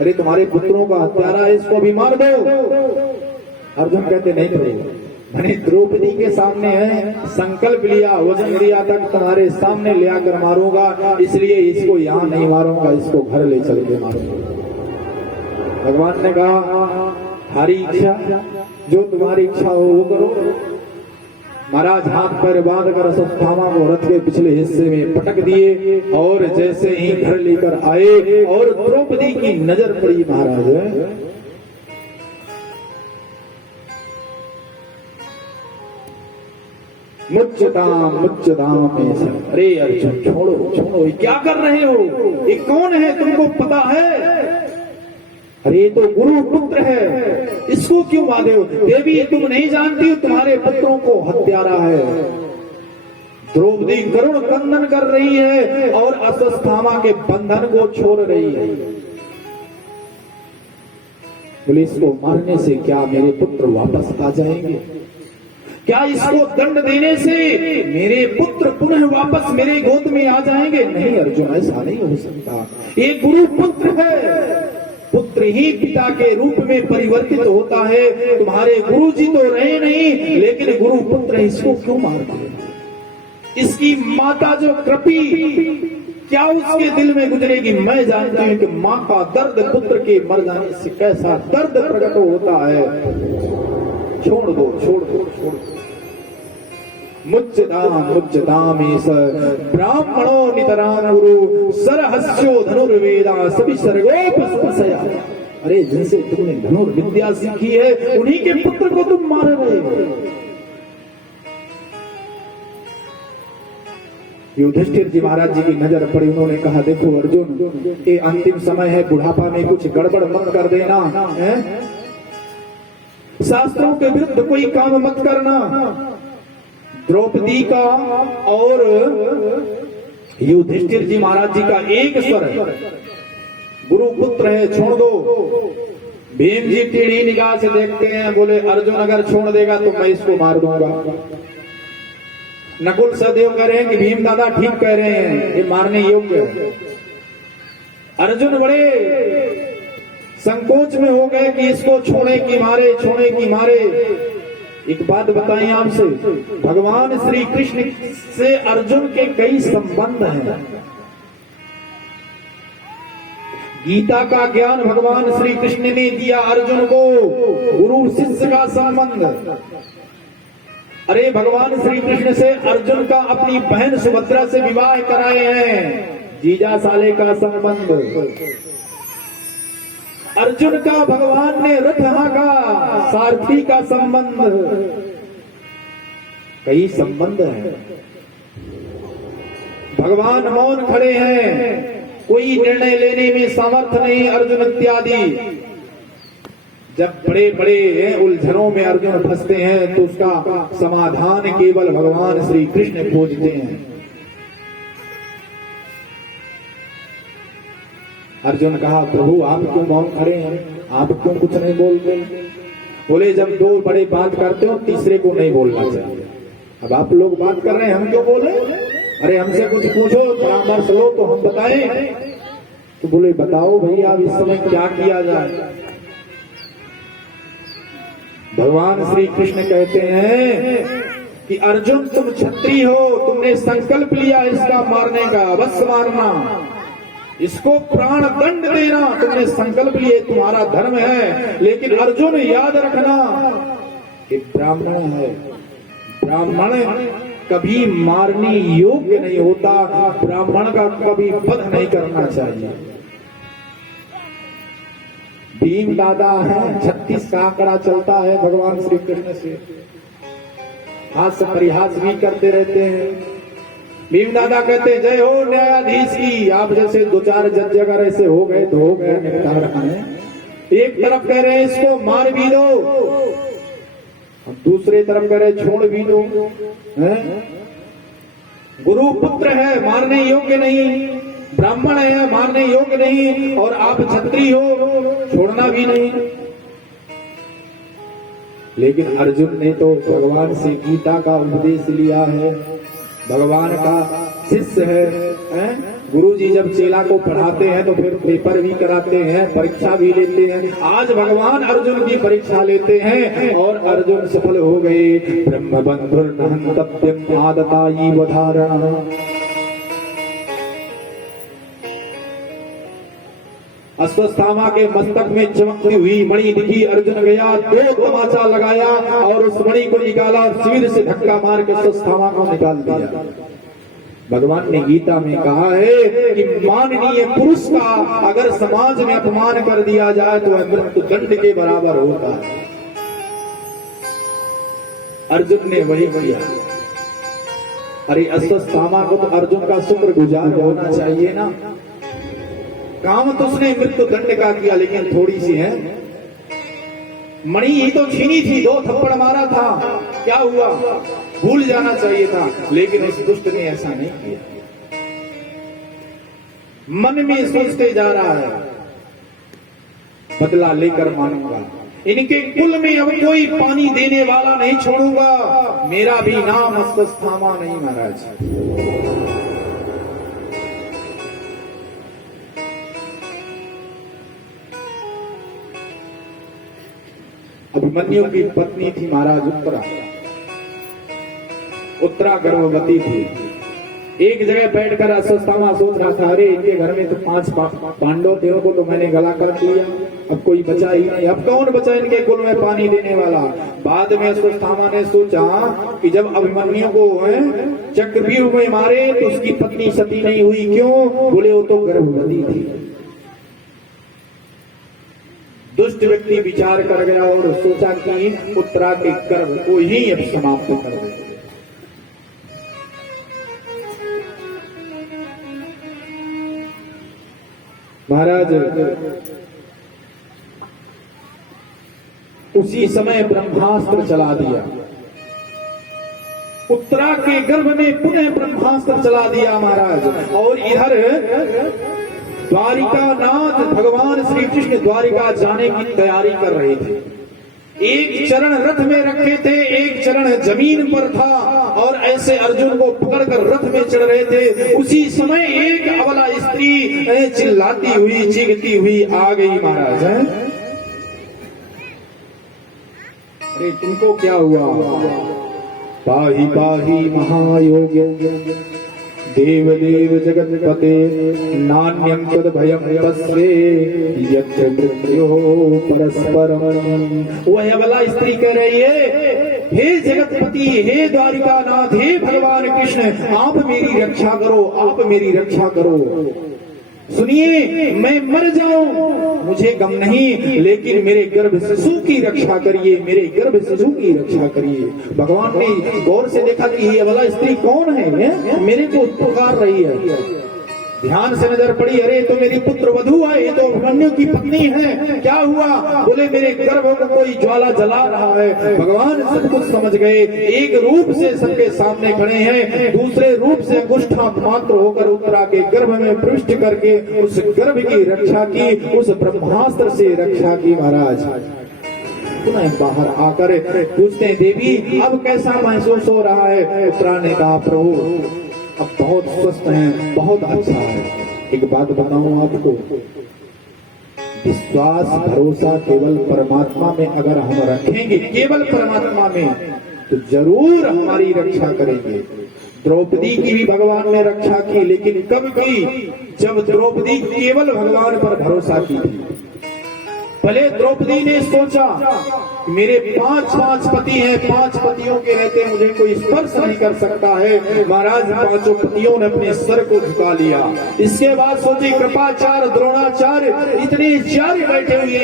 अरे तुम्हारे पुत्रों का हत्यारा है, इसको भी मार दो। अर्जुन कहते नहीं करेगा। मैंने द्रौपदी के सामने है, संकल्प लिया, वचन दिया तक तुम्हारे सामने ले आकर मारूंगा, इसलिए इसको यहाँ नहीं मारूंगा, इसको घर ले चल के मारूंगा। भगवान ने कहा, हमारी इच्छा, जो तुम्हारी इच्छा हो वो करो। महाराज हाथ पैर बांध कर अश्वत्थामा को रथ के पिछले हिस्से में पटक दिए और जैसे ही घर लेकर आए और द्रौपदी की नजर पड़ी महाराज, मुच्चताम में से, अरे अर्जुन छोड़ो छोड़ो, ये क्या कर रहे हो? ये कौन है, तुमको पता है? अरे ये तो गुरु पुत्र है, इसको क्यों मारे हो? देवी तुम नहीं जानती हो, तुम्हारे पुत्रों को हत्यारा है। द्रौपदी करुण क्रंदन कर रही है और अश्वत्थामा के बंधन को छोड़ रही है। पुलिस को मारने से क्या मेरे पुत्र वापस आ जाएंगे? क्या इसको दंड देने से मेरे पुत्र पुनः वापस मेरे गोद में आ जाएंगे? नहीं अर्जुन, ऐसा नहीं हो सकता। ये गुरु पुत्र है, पुत्र ही पिता के रूप में परिवर्तित होता है। तुम्हारे गुरु जी तो रहे नहीं, लेकिन गुरु पुत्र इसको क्यों मारते? इसकी माता जो कृपी, क्या उसके दिल में गुजरेगी? मैं जानती हूं कि माँ का दर्द पुत्र के मर जाने से कैसा दर्द प्रकट होता है। छोड़ दो छोड़ दो छोड़ दो। मुच्चताम ब्राह्मणो नितराम गुरु सरहस्यो धनुर्वेदा सभी सर्गोपसंशया। अरे जिनसे तुमने धनुर्विद्या सीखी है, उन्हीं के पुत्र को तुम मार रहे हो। युधिष्ठिर जी महाराज जी की नजर पड़ी, उन्होंने कहा, देखो अर्जुन, ये अंतिम समय है, बुढ़ापा में कुछ गड़बड़ मत कर देना है, शास्त्रों के विरुद्ध कोई काम मत करना। द्रौपदी का और युधिष्ठिर जी महाराज जी का एक स्वर है, गुरु पुत्र है, छोड़ दो। भीम जी टेढ़ी निगाह से देखते हैं, बोले अर्जुन अगर छोड़ देगा तो मैं इसको मार दूंगा। नकुल सहदेव कह रहे हैं कि भीम दादा ठीक कह रहे हैं, ये मारने योग्य है। अर्जुन बड़े संकोच में हो गए कि इसको छोड़े की मारे, छोड़े की मारे। एक बात बताएं आपसे, भगवान श्री कृष्ण से अर्जुन के कई संबंध हैं। गीता का ज्ञान भगवान श्री कृष्ण ने दिया अर्जुन को, गुरु शिष्य का संबंध। अरे भगवान श्री कृष्ण से अर्जुन का अपनी बहन सुभद्रा से विवाह कराए हैं, जीजा साले का संबंध। अर्जुन का भगवान ने रथहा का सारथी का संबंध। कई संबंध हैं। भगवान मौन खड़े हैं, कोई निर्णय लेने में सामर्थ्य नहीं। अर्जुन इत्यादि जब बड़े बड़े उलझनों में अर्जुन फंसते हैं तो उसका समाधान केवल भगवान श्री कृष्ण खोजते हैं। अर्जुन कहा, प्रभु आप क्यों मौन खड़े हैं, आप क्यों कुछ नहीं बोलते? बोले जब दो बड़े बात करते हो तीसरे को नहीं बोलना चाहिए। अब आप लोग बात कर रहे हैं, हम क्यों बोले? अरे हमसे कुछ पूछो, परामर्श लो तो हम बताएं। तो बोले बताओ भैया अब इस समय क्या किया जाए? भगवान श्री कृष्ण कहते हैं कि अर्जुन तुम क्षत्रिय हो, तुमने संकल्प लिया इसका मारने का, अवश्य मारना, इसको प्राण दंड देना तुमने संकल्प लिए, तुम्हारा धर्म है। लेकिन अर्जुन याद रखना कि ब्राह्मण है, ब्राह्मण कभी मारने योग्य नहीं होता, ब्राह्मण का कभी वध नहीं करना चाहिए। भीम दादा है, 36 का आंकड़ा चलता है भगवान श्री कृष्ण से, हास्य परिहास भी करते रहते हैं। भीम दादा कहते जय हो न्यायाधीश की, आप जैसे 2-4 जज अगर ऐसे हो गए तो हो गए, निपटा रहा है। एक तरफ कह रहे इसको मार भी दो, दूसरे तरफ कह रहे छोड़ भी दो, गुरु पुत्र है मारने योग्य नहीं, ब्राह्मण है मारने योग्य नहीं, और आप छत्री हो छोड़ना भी नहीं। लेकिन अर्जुन ने तो भगवान से गीता का उपदेश लिया है, भगवान का शिष्य है। गुरु जी जब चेला को पढ़ाते हैं तो फिर पेपर भी कराते हैं, परीक्षा भी लेते हैं। आज भगवान अर्जुन की परीक्षा लेते हैं और अर्जुन सफल हो गए। ब्रह्म बंधुर नहंतव्यम आदतायी वधारण। अश्वत्थामा के मस्तक में चमकती हुई मणि दिखी, अर्जुन गया 2 तमाचा लगाया और उस मणि को निकाला, सिर से धक्का मार के अश्वत्थामा को निकाल दिया। भगवान ने गीता में कहा है कि माननीय पुरुष का अगर समाज में अपमान कर दिया जाए तो वह मृत्यु दंड के बराबर होता है। अर्जुन ने वही किया। अरे अश्वत्थामा को तो अर्जुन का शुक्रगुजार होना चाहिए ना। काम तो उसने मृत्यु दंड का किया, लेकिन थोड़ी सी है, मणि ही तो छीनी थी, 2 थप्पड़ मारा था, क्या हुआ, भूल जाना चाहिए था। लेकिन इस दुष्ट ने ऐसा नहीं किया, मन में सोचते जा रहा है बदला लेकर मानूंगा, इनके कुल में अब कोई पानी देने वाला नहीं छोड़ूंगा, मेरा भी नाम अश्वत्थामा नहीं महाराज। अभिमन्यु की पत्नी थी महाराज उत्तरा। उत्तरा गर्भवती थी। एक जगह बैठकर अश्वत्थामा सोच रहा था, अरे इनके घर में तो 5 पांडव थे, उनको तो मैंने गला कर दिया, अब कोई बचा ही नहीं, अब कौन बचा इनके कुल में पानी देने वाला। बाद में अश्वत्थामा ने सोचा कि जब अभिमन्यु को चक्रव्यूह में मारे तो उसकी पत्नी सती नहीं हुई, क्यों? बोले वो तो गर्भवती थी। दुष्ट व्यक्ति विचार कर गया और सोचा कि उत्तरा के गर्भ को ही अब समाप्त कर दे। महाराज उसी समय ब्रह्मास्त्र चला दिया, उत्तरा के गर्भ में पुनः ब्रह्मास्त्र चला दिया महाराज। और इधर द्वारिका नाथ भगवान श्री कृष्ण द्वारिका जाने की तैयारी कर रहे थे। एक चरण रथ में रखे थे, एक चरण जमीन पर था, और ऐसे अर्जुन को पकड़कर रथ में चढ़ रहे थे। उसी समय एक अबला स्त्री चिल्लाती हुई चीखती हुई आ गई महाराज। अरे तुमको क्या हुआ? पाही पाही महायोग्य देवदेव जगत्पते नान्यं तद भयं तस्ये यत्र मृत्यो परस्परम। वह अबला स्त्री कह रही है, हे जगतपति, हे द्वारिकानाथ, हे भगवान कृष्ण, आप मेरी रक्षा करो, आप मेरी रक्षा करो। सुनिए, मैं मर जाऊं मुझे गम नहीं, लेकिन मेरे गर्भ शिशु की रक्षा करिए, मेरे गर्भ शिशु की रक्षा करिए। भगवान ने गौर से देखा कि ये वाला स्त्री कौन है, मेरे को पुकार रही है। ध्यान से नजर पड़ी, अरे तो मेरी पुत्र वधू है, ये तो अभिमन्यु की पत्नी है, क्या हुआ? बोले मेरे गर्भ को कोई ज्वाला जला रहा है। भगवान सब कुछ समझ गए, एक रूप से सबके सामने खड़े हैं, दूसरे रूप से अंगुष्ठा मात्र होकर उत्तरा के गर्भ में प्रविष्ट करके उस गर्भ की रक्षा की, उस ब्रह्मास्त्र से रक्षा की महाराज। पुनः बाहर आकर पूछते हैं, देवी अब कैसा महसूस हो रहा है? उत्तरा ने कहा, प्रभु अब बहुत स्वस्थ हैं, बहुत अच्छा है। एक बात बताऊं आपको, विश्वास भरोसा केवल परमात्मा में अगर हम रखेंगे, केवल परमात्मा में, तो जरूर हमारी रक्षा करेंगे। द्रौपदी की भी भगवान ने रक्षा की, लेकिन कब की? जब द्रौपदी केवल भगवान पर भरोसा की थी, भले द्रौपदी ने सोचा कि मेरे 5 पति हैं, 5 पतियों के रहते मुझे कोई स्पर्श नहीं कर सकता है। महाराज 5 पतियों ने अपने सर को झुका लिया। इसके बाद सोची कृपाचार्य, द्रोणाचार्य इतने चार्य बैठे हुए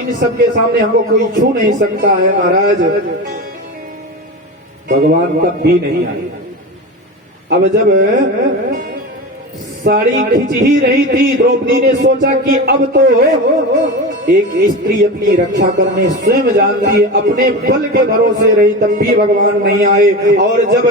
इन सबके सामने हमको कोई छू नहीं सकता है। महाराज भगवान तब भी नहीं आए। अब जब साड़ी खींच ही रही थी, द्रौपदी ने सोचा कि अब तो एक स्त्री अपनी रक्षा करने स्वयं जानती है, अपने बल के भरोसे रही, तब भी भगवान नहीं आए। और जब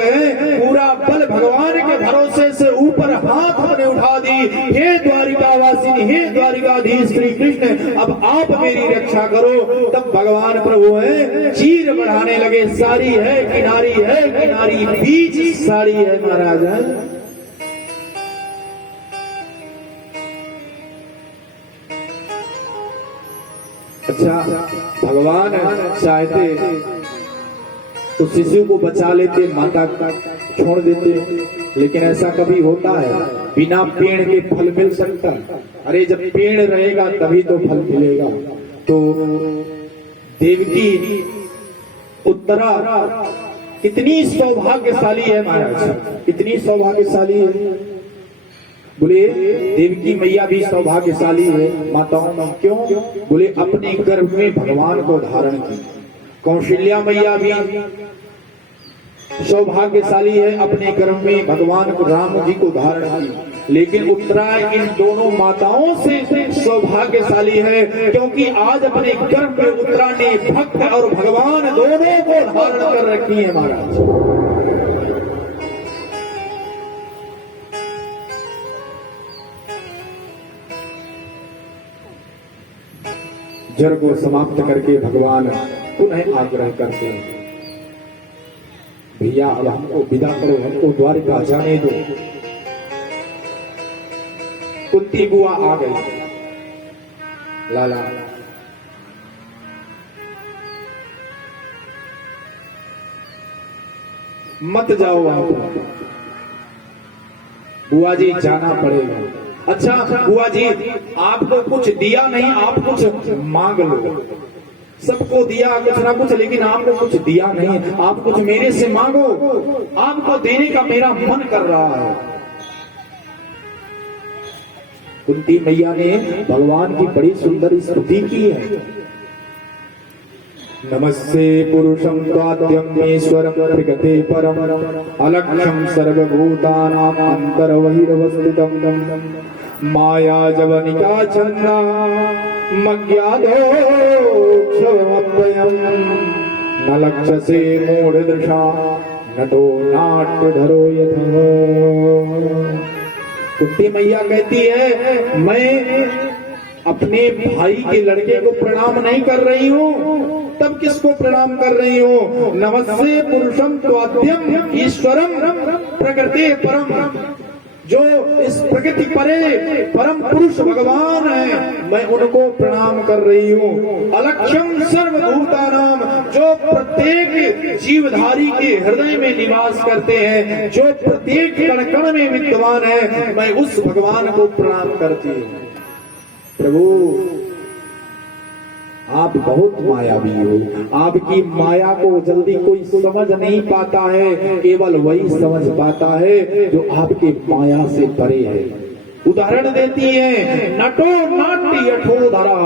पूरा बल भगवान के भरोसे से ऊपर हाथ हमने उठा दी, हे द्वारिकावासिनी, हे द्वारिकाधीश श्री कृष्ण, अब आप मेरी रक्षा करो, तब भगवान प्रभु है चीर बढ़ाने लगे। साड़ी है किनारी है, किनारी बीच साड़ी है। महाराज है अच्छा, भगवान चाहते तो शिशु को बचा लेते, माता का छोड़ देते, लेकिन ऐसा कभी होता है? बिना पेड़ के फल मिल सकता? अरे जब पेड़ रहेगा तभी तो फल मिलेगा। तो देवकी उत्तरा कितनी सौभाग्यशाली है महाराज, कितनी सौभाग्यशाली है। बोले देवकी मैया भी सौभाग्यशाली है माताओं में। क्यों? बोले अपने गर्भ में भगवान को धारण की। कौशल्या मैया भी सौभाग्यशाली है, अपने गर्भ में भगवान को, राम जी को धारण की। लेकिन उत्तरा इन दोनों माताओं से सौभाग्यशाली है, क्योंकि आज अपने गर्भ में उत्तरा ने भक्त और भगवान दोनों को धारण कर रखी है महाराज। जड़ को समाप्त करके भगवान पुनः आग्रह करते हैं, भैया अब हमको विदा करो, हमको द्वारिका जाने दो। कुंती बुआ आ गई, लाला मत जाओ आप, बुआ जी जाना पड़ेगा। अच्छा बुआ जी आपको कुछ दिया नहीं, आप कुछ मांग लो। सबको दिया कुछ ना कुछ, लेकिन आपको कुछ दिया नहीं, आप कुछ मेरे से मांगो, आपको देने का मेरा मन कर रहा है। कुंती मैया ने भगवान की बड़ी सुंदर स्तुति की है। नमस्ते पुरुषं त्वाद्यं ईश्वरं प्रकृते परम अलक्ष्यं सर्वभूतानां अन्तर्बहिर्वस्थितं माया जवनिका छन्ना मज्ञादो क्षमप्ययम् न लक्ष्यसे मूढदृशा नटो नाट्यधरो यथा। कुंती मैया कहती है मैं अपने भाई के लड़के को प्रणाम नहीं कर रही हूँ, तब किसको प्रणाम कर रही हूँ? नमस्ते पुरुषम त्वाद्यम ईश्वरम प्रकृते परम, जो इस प्रकृति परे परम पुरुष भगवान है, मैं उनको प्रणाम कर रही हूँ। अलक्ष्यम सर्वभूतानाम, जो प्रत्येक जीवधारी के हृदय में निवास करते हैं, जो प्रत्येक कण कण में विद्यमान है, मैं उस भगवान को प्रणाम करती हूँ। प्रभु आप बहुत मायावी हो, आपकी माया को जल्दी कोई समझ नहीं पाता है, केवल वही समझ पाता है जो आपके माया से परे है। उदाहरण देती है, नटो नाट्य यठोधरा,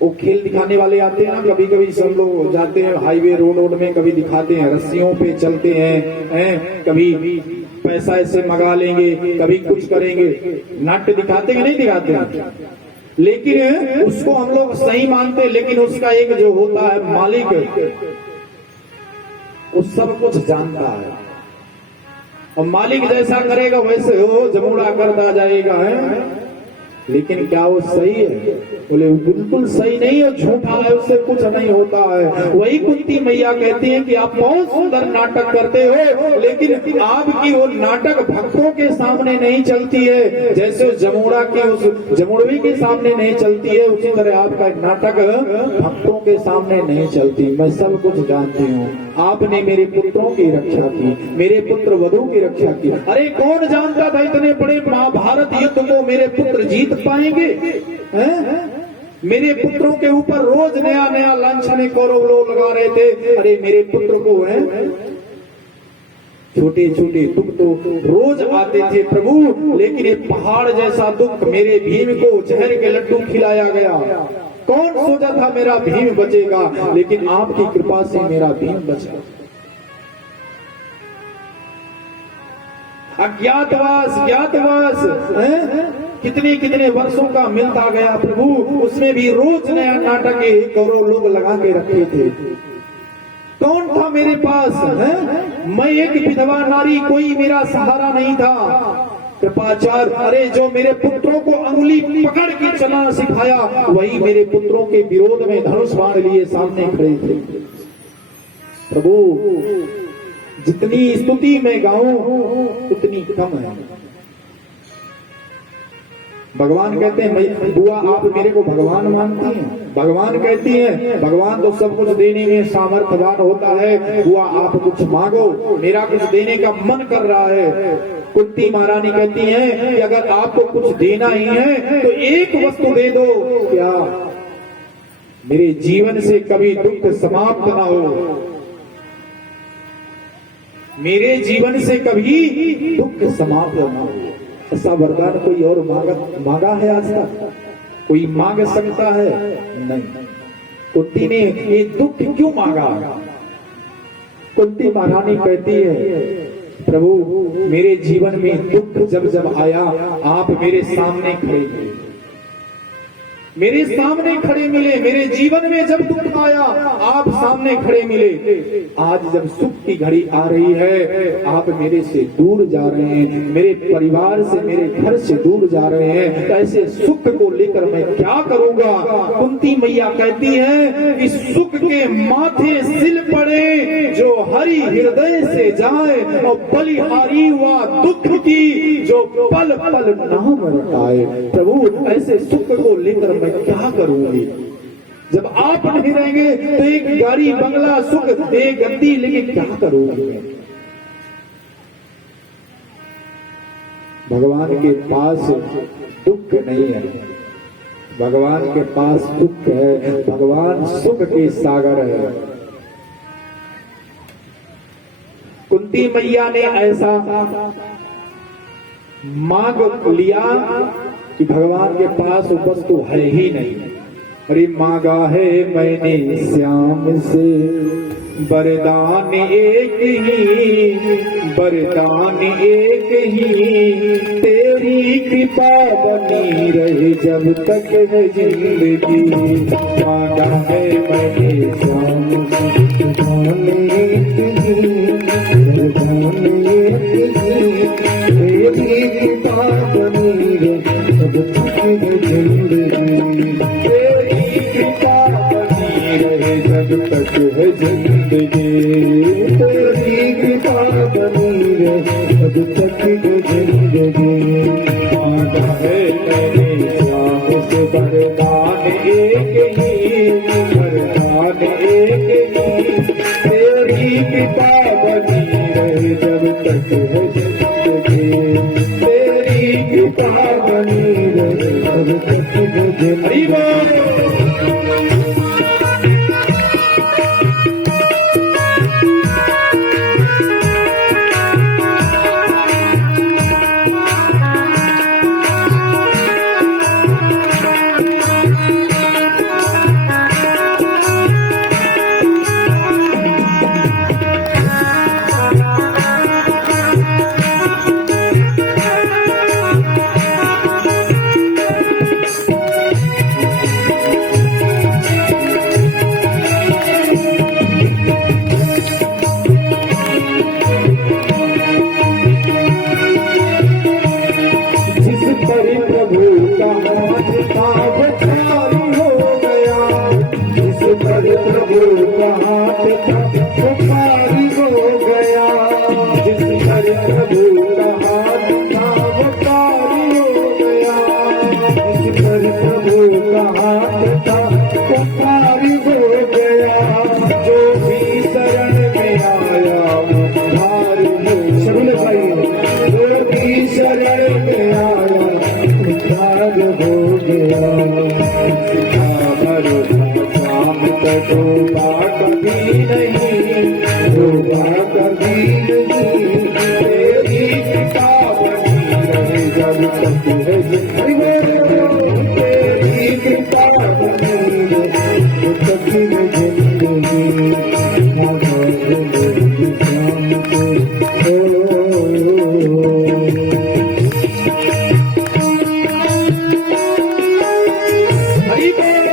वो खेल दिखाने वाले आते हैं ना, कभी कभी सब लोग जाते हैं हाईवे रोड में, कभी दिखाते हैं रस्सियों पे चलते हैं, कभी पैसा ऐसे मंगा लेंगे, कभी कुछ करेंगे, नाट्य दिखाते हैं नहीं दिखाते हैं, लेकिन उसको हम लोग सही मानते हैं। लेकिन उसका एक जो होता है मालिक, वो सब कुछ जानता है, और मालिक जैसा करेगा वैसे वो जमुड़ा करता जाएगा है। लेकिन क्या वो सही है? बोले बिल्कुल सही नहीं है, झूठा है, उससे कुछ नहीं होता है। वही कुंती मैया कहती है कि आप बहुत सुंदर नाटक करते हो, लेकिन आपकी वो नाटक भक्तों के सामने नहीं चलती है, जैसे उस जमुड़ा के उस जमुड़वी के सामने नहीं चलती है, उसी तरह आपका नाटक भक्तों के सामने नहीं चलती। मैं सब कुछ जानती हूँ, आपने मेरे पुत्रों की रक्षा की, मेरे पुत्र वधु की रक्षा की। अरे कौन जानता था इतने बड़े महाभारत युद्ध को मेरे पुत्र जीत पाएंगे? हैं? मेरे पुत्रों के ऊपर रोज नया नया लांछन कौरव लोग लगा रहे थे। अरे मेरे पुत्र को है छोटे छोटे दुख तो रोज आते थे प्रभु, लेकिन ये पहाड़ जैसा दुख मेरे भीम को जहर के लड्डू खिलाया गया। कौन सोचा था मेरा भीम बचेगा, लेकिन आपकी कृपा से मेरा भीम बचा। अज्ञातवास ज्ञातवास कितने कितने वर्षों का मिलता गया प्रभु, उसमें भी रोज नया नाटक कौरव लोग लगा के रखे थे। कौन था मेरे पास है? मैं एक विधवा नारी, कोई मेरा सहारा नहीं था। कृपाचार्य, अरे जो मेरे पुत्रों को अंगुली पकड़ के चलना सिखाया, वही मेरे पुत्रों के विरोध में धनुष बाण लिए सामने खड़े थे। प्रभु जितनी स्तुति मैं गाऊं उतनी कम है। भगवान कहते हैं मैं बुआ आप मेरे को भगवान मानती हैं? भगवान कहती है भगवान तो सब कुछ देने में सामर्थ्यवान होता है, बुआ आप कुछ मांगो, मेरा कुछ देने का मन कर रहा है। कुंती महारानी कहती है कि अगर आपको कुछ देना ही है तो एक वस्तु दे दो। क्या? मेरे जीवन से कभी दुख समाप्त ना हो, मेरे जीवन से कभी दुख समाप्त ना हो। ऐसा वरदान कोई और मांगा है आज तक? कोई मांग सकता है? नहीं। कुंती ने ये दुख क्यों मांगा? कुंती महारानी कहती है प्रभु मेरे जीवन में दुख जब जब आया आप मेरे सामने खड़े थे, मेरे सामने खड़े मिले। मेरे जीवन में जब दुख आया आप सामने खड़े मिले। आज जब सुख की घड़ी आ रही है आप मेरे से दूर जा रहे हैं, मेरे परिवार से मेरे घर से दूर जा रहे हैं। ऐसे सुख को लेकर मैं क्या करूंगा? कुंती मैया कहती है कि सुख के माथे सिल पड़े जो हरि हृदय से जाए, और बलिहारी हुआ दुख की जो पल पल नाम रटाए। प्रभु ऐसे सुख को लेकर मैं क्या करूंगी? जब आप नहीं रहेंगे तो एक गाड़ी बंगला सुख एक गद्दी लेके क्या करूंगी? भगवान के पास दुख नहीं है, भगवान के पास दुख है। भगवान सुख के सागर है। कुंती मैया ने ऐसा मांग लिया कि भगवान के पास वस्तु है ही नहीं। अरे मांगा है मैंने श्याम से वरदान एक ही, वरदान एक ही, तेरी कृपा बनी रहे जब तक है जिंदगी। मांगा है मैंने श्याम से वरदान एक ही, वरदान एक ही, तेरी कृपा बनी रहे जब तक है जिंदगी। तेरी कृपा बनी रहे जब तक है जिंदगी। तेरी कृपा बनी रहे जब तक है जिंदगी। मांगा है मैंने श्याम से वरदान एक ही, वरदान एक ही, तेरी कृपा बनी रहे जब तक है जिंदगी। तेरी कृपा बनी रहे जब तक है जिंदगी। पुकारी हो गया जो भी शरण में तक जिंदगी आजाद मेरी शाम को हरि बोल।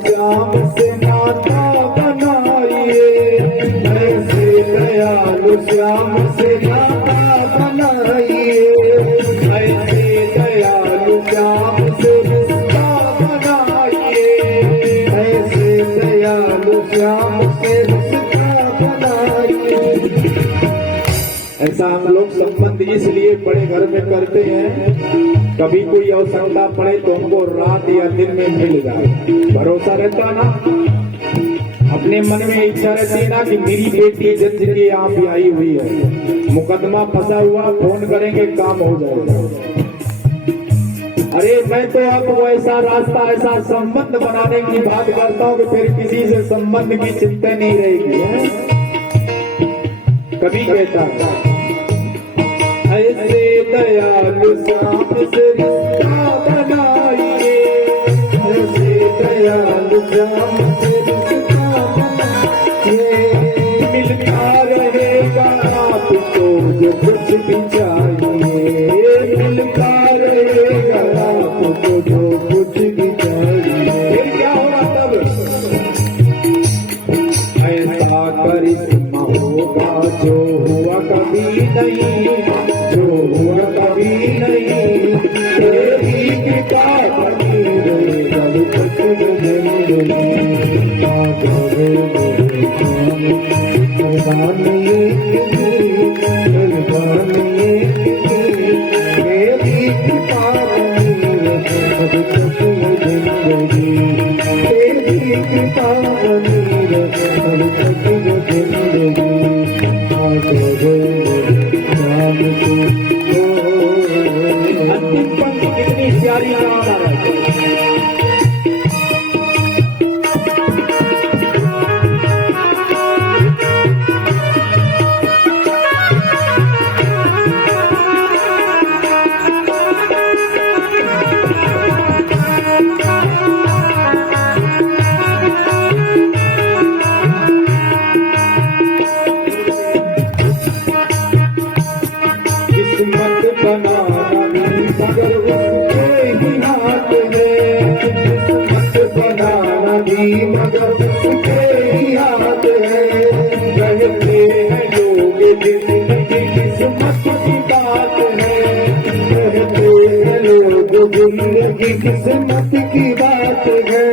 श्याम से नाता बनाइए, ऐसे दयालु श्याम से नाता बनाइए, ऐसे दयालु श्याम से रिश्ता बनाइए, ऐसे दयालु श्याम से रिश्ता बनाइए। ऐसा हम लोग संबंध इसलिए बड़े घर में करते हैं, कभी कोई आवश्यकता पड़े तो हमको रात या दिन में मिल जाए। भरोसा रहता ना, अपने मन में इच्छा रहती ना कि मेरी बेटी जज के यहाँ भी आई हुई है, मुकदमा फंसा हुआ, फोन करेंगे काम हो जाएगा। अरे मैं तो आपको ऐसा रास्ता, ऐसा संबंध बनाने की बात करता हूँ कि फिर किसी से संबंध की चिंता नहीं रहेगी है? कभी कहता है ऐसे दयालु श्याम से रिश्ता बनाइए, ऐसे दयालु श्याम से रिश्ता बनाइए, मिलता रहेगा आपको जो कुछ भी चाहिए, मिलता रहेगा आपको जो कुछ भी चाहिए। फिर क्या होगा तब? ऐसा करिश्मा होगा जो हुआ कभी नहीं, जो हुआ कभी नहीं, तेरी कृपा बनी रहे जब तक जिंदगी आजाद मेरे शाम। मैदान ये मैदान ये तेरी कृपा बनी रहे जब तक जिंदगी, तेरी कृपा बनी रहे जब तक जिंदगी आजाद मेरे शाम को। अंतिम पंक्ति कितनी प्यारी याद आ रही है। किस्मत बनाना भी मगर उसके ही हाथ है, किस्मत बनाना भी मगर उसके ही हाथ है। कहते हैं लोग जिंदगी किस्मत की बात है, कहते हैं लोग जिंदगी किस्मत की बात है।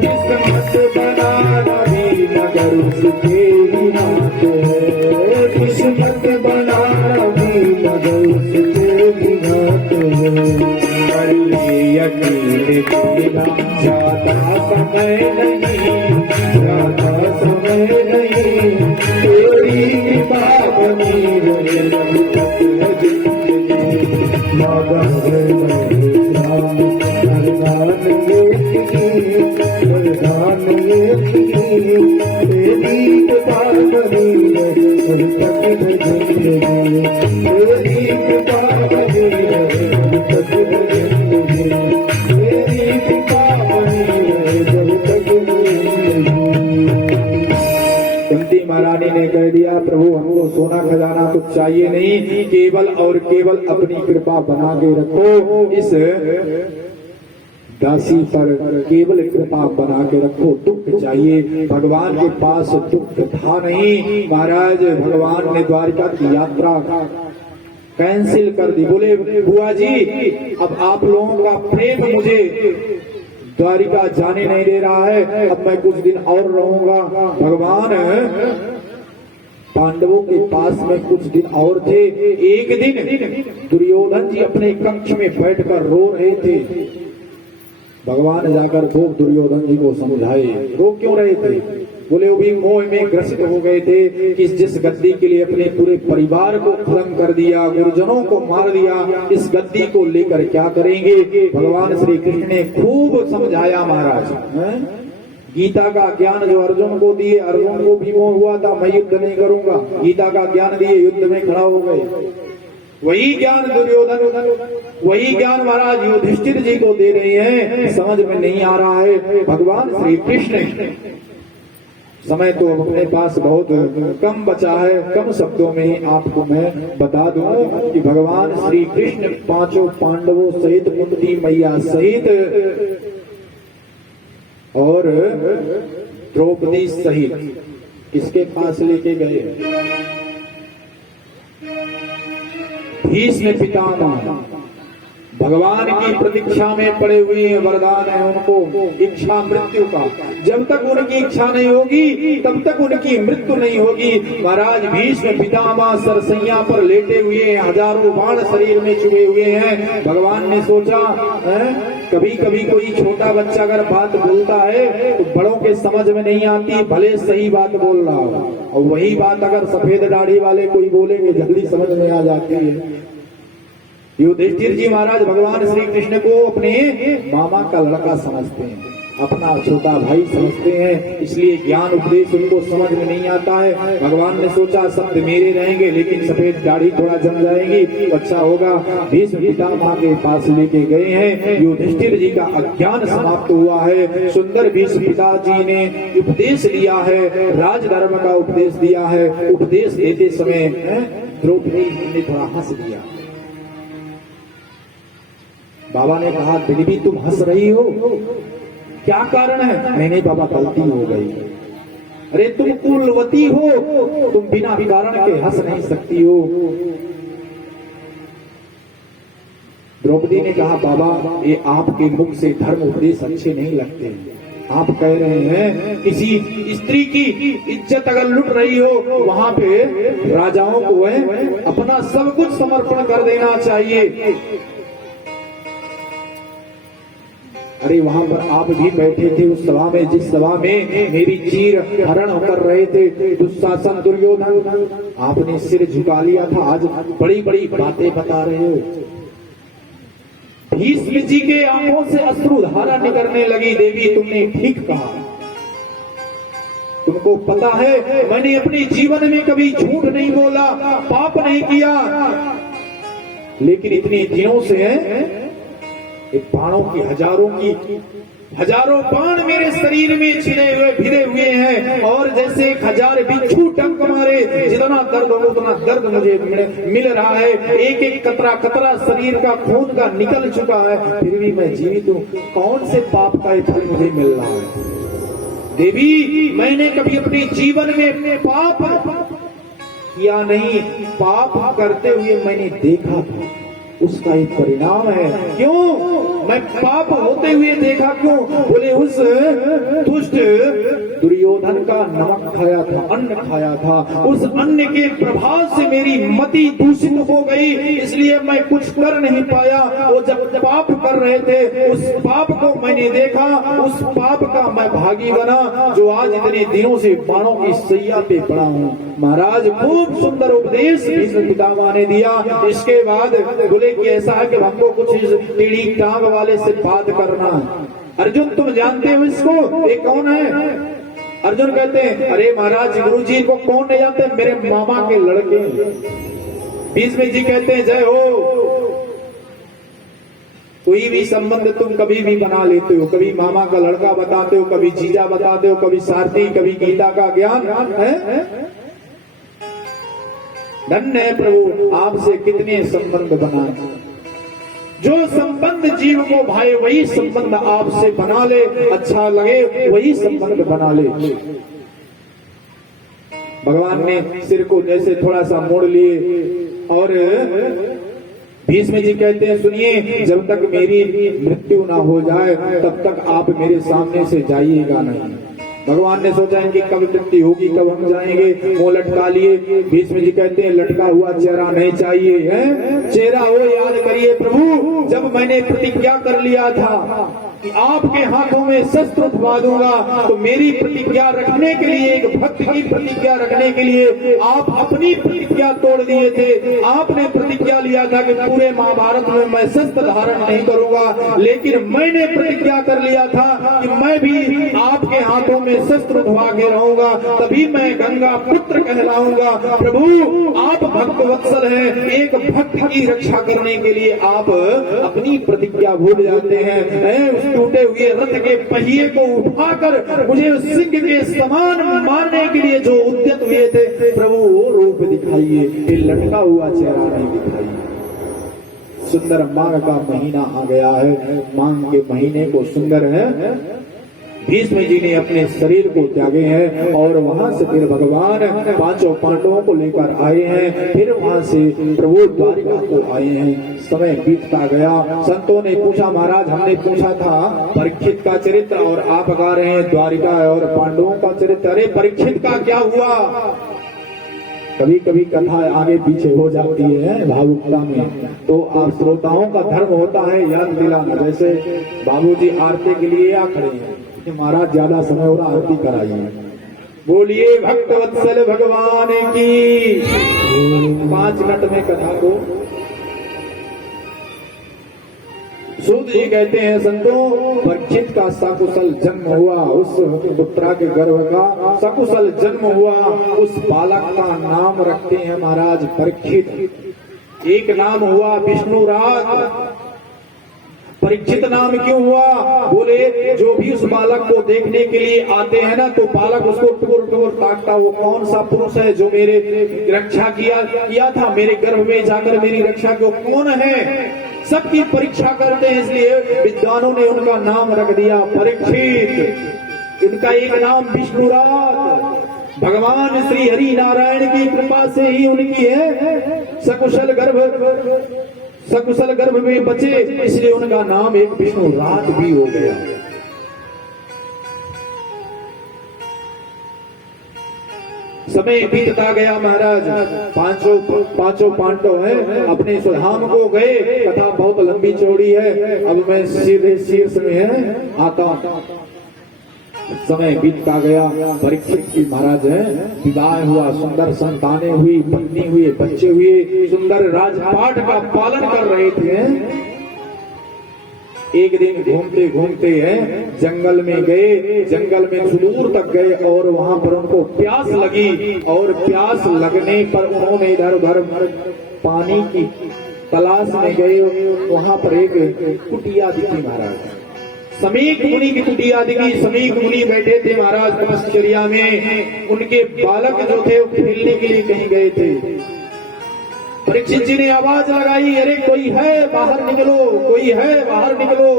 किस्मत बनाना भी मगर उसके ही हाथ है, किस्मत बनाना भी मगर उसके भी हाथ है। कर ले यकीन तेरा ज्यादा समय नहीं, ज्यादा समय नहीं, तेरी कृपा बनी रहे जब तक है जिंदगी। मगर वरदान ये तेरी कृपा बनी रहे जब तक है जिंदगी, तेरी कृपा बनी रहे जब तक है जिंदगी, तेरी कृपा बनी रहे जब तक है जिंदगी। कुंती महारानी ने कह दिया प्रभु हमको सोना खजाना कुछ चाहिए नहीं, केवल और केवल अपनी कृपा बना के रखो, इस दासी पर केवल कृपा बना के रखो। दुख चाहिए, भगवान के पास दुख था नहीं। महाराज भगवान ने द्वारिका की यात्रा कैंसिल कर दी। बोले बुआ जी अब आप लोगों का प्रेम मुझे द्वारिका जाने नहीं दे रहा है, अब मैं कुछ दिन और रहूंगा। भगवान पांडवों के पास में कुछ दिन और थे। एक दिन दुर्योधन जी अपने कक्ष में बैठकर रो रहे थे। भगवान जाकर खूब दुर्योधन जी को समझाए, रो क्यों रहे थे? बोले वो भी मोह में ग्रसित हो गए थे कि जिस गद्दी के लिए अपने पूरे परिवार को खत्म कर दिया, गुरुजनों को मार दिया, इस गद्दी को लेकर क्या करेंगे? भगवान श्री कृष्ण ने खूब समझाया महाराज। गीता का ज्ञान जो अर्जुन को दिए, अर्जुन को भी मोह हुआ था मैं युद्ध नहीं करूंगा, गीता का ज्ञान दिए, युद्ध में खड़ा हो गए। वही ज्ञान दुर्योधन, वही ज्ञान महाराज युधिष्ठिर जी को दे रहे हैं, समझ में नहीं आ रहा है। भगवान श्री कृष्ण, समय तो अपने पास बहुत कम बचा है, कम शब्दों में ही आपको मैं बता दूं कि भगवान श्री कृष्ण पांचों पांडवों सहित, कुंती मैया सहित और द्रौपदी सहित किसके पास लेके गए? भीष्म पितामह भगवान की प्रतीक्षा में पड़े हुए हैं, वरदान है उनको इच्छा मृत्यु का। जब तक उनकी इच्छा नहीं होगी तब तक उनकी मृत्यु नहीं होगी। महाराज भीष्म पितामह सरसैया पर लेटे हुए हैं, हजारों बाण शरीर में चुभे हुए हैं। भगवान ने सोचा कभी कभी कोई छोटा बच्चा अगर बात बोलता है तो बड़ों के समझ में नहीं आती, भले सही बात बोल रहा हो, और वही बात अगर सफेद दाढ़ी वाले कोई बोलेंगे जल्दी समझ में आ जाती है। युधिष्ठिर जी महाराज भगवान श्री कृष्ण को अपने मामा का लड़का समझते हैं, अपना छोटा भाई समझते हैं, इसलिए ज्ञान उपदेश उनको समझ में नहीं आता है। भगवान ने सोचा शब्द मेरे रहेंगे लेकिन सफेद दाढ़ी थोड़ा जम जाएगी, अच्छा होगा। भीष्म पितामह के पास लेके गए हैं, युधिष्ठिर जी का अज्ञान समाप्त हुआ है। सुंदर भीष्म पिताजी ने उपदेश दिया है, राजधर्म का उपदेश दिया है। उपदेश देते समय द्रौपदी ने थोड़ा हंस दिया। बाबा ने कहा देवी तुम हंस रही हो, क्या कारण है? नहीं बाबा गलती हो गई। अरे तुम कुलवती हो, तुम बिना कारण के हंस नहीं सकती हो। द्रौपदी ने कहा बाबा ये आपके मुख से धर्म उपदेश अच्छे नहीं लगते। आप कह रहे हैं किसी स्त्री की इज्जत अगर लुट रही हो वहां पे राजाओं को अपना सब कुछ समर्पण कर देना चाहिए। अरे वहां पर आप भी बैठे थे उस सभा में, जिस सभा में मेरी चीर हरण कर रहे थे दुशासन दुर्योधन, आपने सिर झुका लिया था, आज बड़ी बड़ी बातें बता रहे हो। भीष्म जी के आंखों से अश्रुधारा निकलने लगी। देवी तुमने ठीक कहा, तुमको पता है मैंने अपने जीवन में कभी झूठ नहीं बोला, पाप नहीं किया, लेकिन इतने दिनों से बाणों की हजारों बाण मेरे शरीर में छिड़े हुए भिड़े हुए हैं, और जैसे 1000 बिच्छू टंक मारे जितना दर्द हो उतना दर्द मुझे मिल रहा है। एक एक कतरा कतरा शरीर का खून का निकल चुका है, फिर भी मैं जीवित हूँ। कौन से पाप का फल मुझे मिल रहा है? देवी मैंने कभी अपने जीवन में पाप किया नहीं, पाप करते हुए मैंने देखा था, उसका एक परिणाम है। क्यों मैं पाप होते हुए देखा? क्यों? बोले उस दुष्ट दुर्योधन का नमक खाया था, अन्न खाया था, उस अन्न के प्रभाव से मेरी मति दूषित हो गई, इसलिए मैं कुछ कर नहीं पाया। वो जब पाप कर रहे थे उस पाप को मैंने देखा, उस पाप का मैं भागी बना, जो आज इतने दिनों से बाणों की सैया पे पड़ा हूँ। महाराज खूब सुंदर उपदेश भीष्म पितामह ने दिया। इसके बाद बोले कि ऐसा है कि हमको कुछ टेढ़ी टांग वाले से बात करना है। अर्जुन तुम जानते हो इसको, ये कौन है? अर्जुन कहते हैं अरे महाराज गुरुजी को कौन नहीं जानते, मेरे मामा के लड़के। भीष्म जी कहते हैं जय हो। कोई भी संबंध तुम कभी भी बना लेते हो, कभी मामा का लड़का बताते हो, कभी जीजा बताते हो, कभी सारथी, कभी गीता का ज्ञान है। धन्य है प्रभु आपसे कितने संबंध बनाए। जो संबंध जीव को भाए वही संबंध आपसे बना ले, अच्छा लगे वही संबंध बना ले। भगवान ने सिर को जैसे थोड़ा सा मोड़ लिए और भीष्म जी कहते हैं सुनिए, जब तक मेरी मृत्यु ना हो जाए तब तक आप मेरे सामने से जाइएगा नहीं। भगवान ने सोचा इनकी कब मृत्यु होगी, कब हम जाएंगे, वो लटका लिए। भीष्म जी कहते हैं लटका हुआ चेहरा नहीं चाहिए है, चेहरा वो याद करिए प्रभु जब मैंने प्रतिज्ञा कर लिया था कि आपके हाथों में शस्त्र उठवा दूंगा, तो मेरी प्रतिज्ञा रखने के लिए, एक भक्त की प्रतिज्ञा रखने के लिए आप अपनी प्रतिज्ञा तोड़ दिए थे। आपने प्रतिज्ञा लिया था कि पूरे महाभारत में मैं शस्त्र धारण नहीं करूंगा, लेकिन मैंने प्रतिज्ञा कर लिया था कि मैं भी आपके हाथों में शस्त्र उठवा के रहूंगा, तभी मैं गंगा पुत्र कहलाऊंगा। प्रभु आप भक्त वत्सल हैं, एक भक्त की रक्षा करने के लिए आप अपनी प्रतिज्ञा भूल जाते हैं। टूटे हुए रथ के पहिए को उठाकर मुझे सिंह के समान मारने के लिए जो उद्यत हुए थे, प्रभु वो रूप दिखाइए, ये लटका हुआ चेहरा नहीं दिखाइए। सुंदर माघ का महीना आ गया है, माघ के महीने को सुंदर है। भीष्म जी ने अपने शरीर को त्यागे हैं और वहां से फिर भगवान पांचों पांडवों को लेकर आए हैं। फिर वहां से प्रभु द्वारिका को आए हैं। समय बीतता गया, संतों ने पूछा महाराज हमने पूछा था परीक्षित का चरित्र और आप गा रहे हैं द्वारिका और पांडवों का चरित्र, अरे परीक्षित का क्या हुआ? कभी कभी कथा आगे पीछे हो जाती है भावुकता में, तो आप श्रोताओं का धर्म होता है याद दिलाना। जैसे बाबूजी आरती के लिए आ खड़े हैं, महाराज ज्यादा समय हो रहा आरती कराइए। बोलिए भक्त वत्सल भगवान की। 5 मिनट में कथा को सूत जी कहते हैं संतों, परीक्षित का सकुशल जन्म हुआ, उस पुत्रा के गर्भ का सकुशल जन्म हुआ, उस बालक का नाम रखते हैं महाराज परीक्षित। एक नाम हुआ विष्णुराज। परीक्षित नाम क्यों हुआ? बोले जो भी उस बालक को देखने के लिए आते हैं ना, तो बालक उसको टूर टूर ताकता, वो कौन सा पुरुष है जो मेरे रक्षा किया था, मेरे गर्भ में जाकर मेरी रक्षा को कौन है, सबकी परीक्षा करते हैं। इसलिए विद्वानों ने उनका नाम रख दिया परीक्षित। इनका एक नाम विष्णुराज, भगवान श्री हरि नारायण की कृपा से ही उनकी है सकुशल गर्भ में बचे, इसलिए उनका नाम एक विष्णुराज भी हो गया। समय बीतता गया महाराज, पांचों पांडव हैं अपने स्वधाम को गए। कथा बहुत लंबी चौड़ी है, अब मैं सीधे शीर्ष में है आता हूं। समय बीतता गया, परीक्षित की महाराज है विवाह हुआ, सुंदर संतानें हुई, पत्नी हुई, बच्चे हुए, सुंदर राजपाट का पालन कर रहे थे। एक दिन घूमते घूमते हैं जंगल में गए, जंगल में सुदूर तक गए और वहां पर उनको प्यास लगी, और प्यास लगने पर उन्होंने इधर उधर पानी की तलाश में गए। वहां पर एक कुटिया दिखी महाराज, समीक मुनि की कुटिया दिखी। समीक मुनि बैठे थे महाराज तपश्चर्या में, उनके बालक जो थे वो खेलने के लिए कहीं गए थे। परीक्षित जी ने आवाज लगाई, अरे कोई है बाहर निकलो, कोई है बाहर निकलो।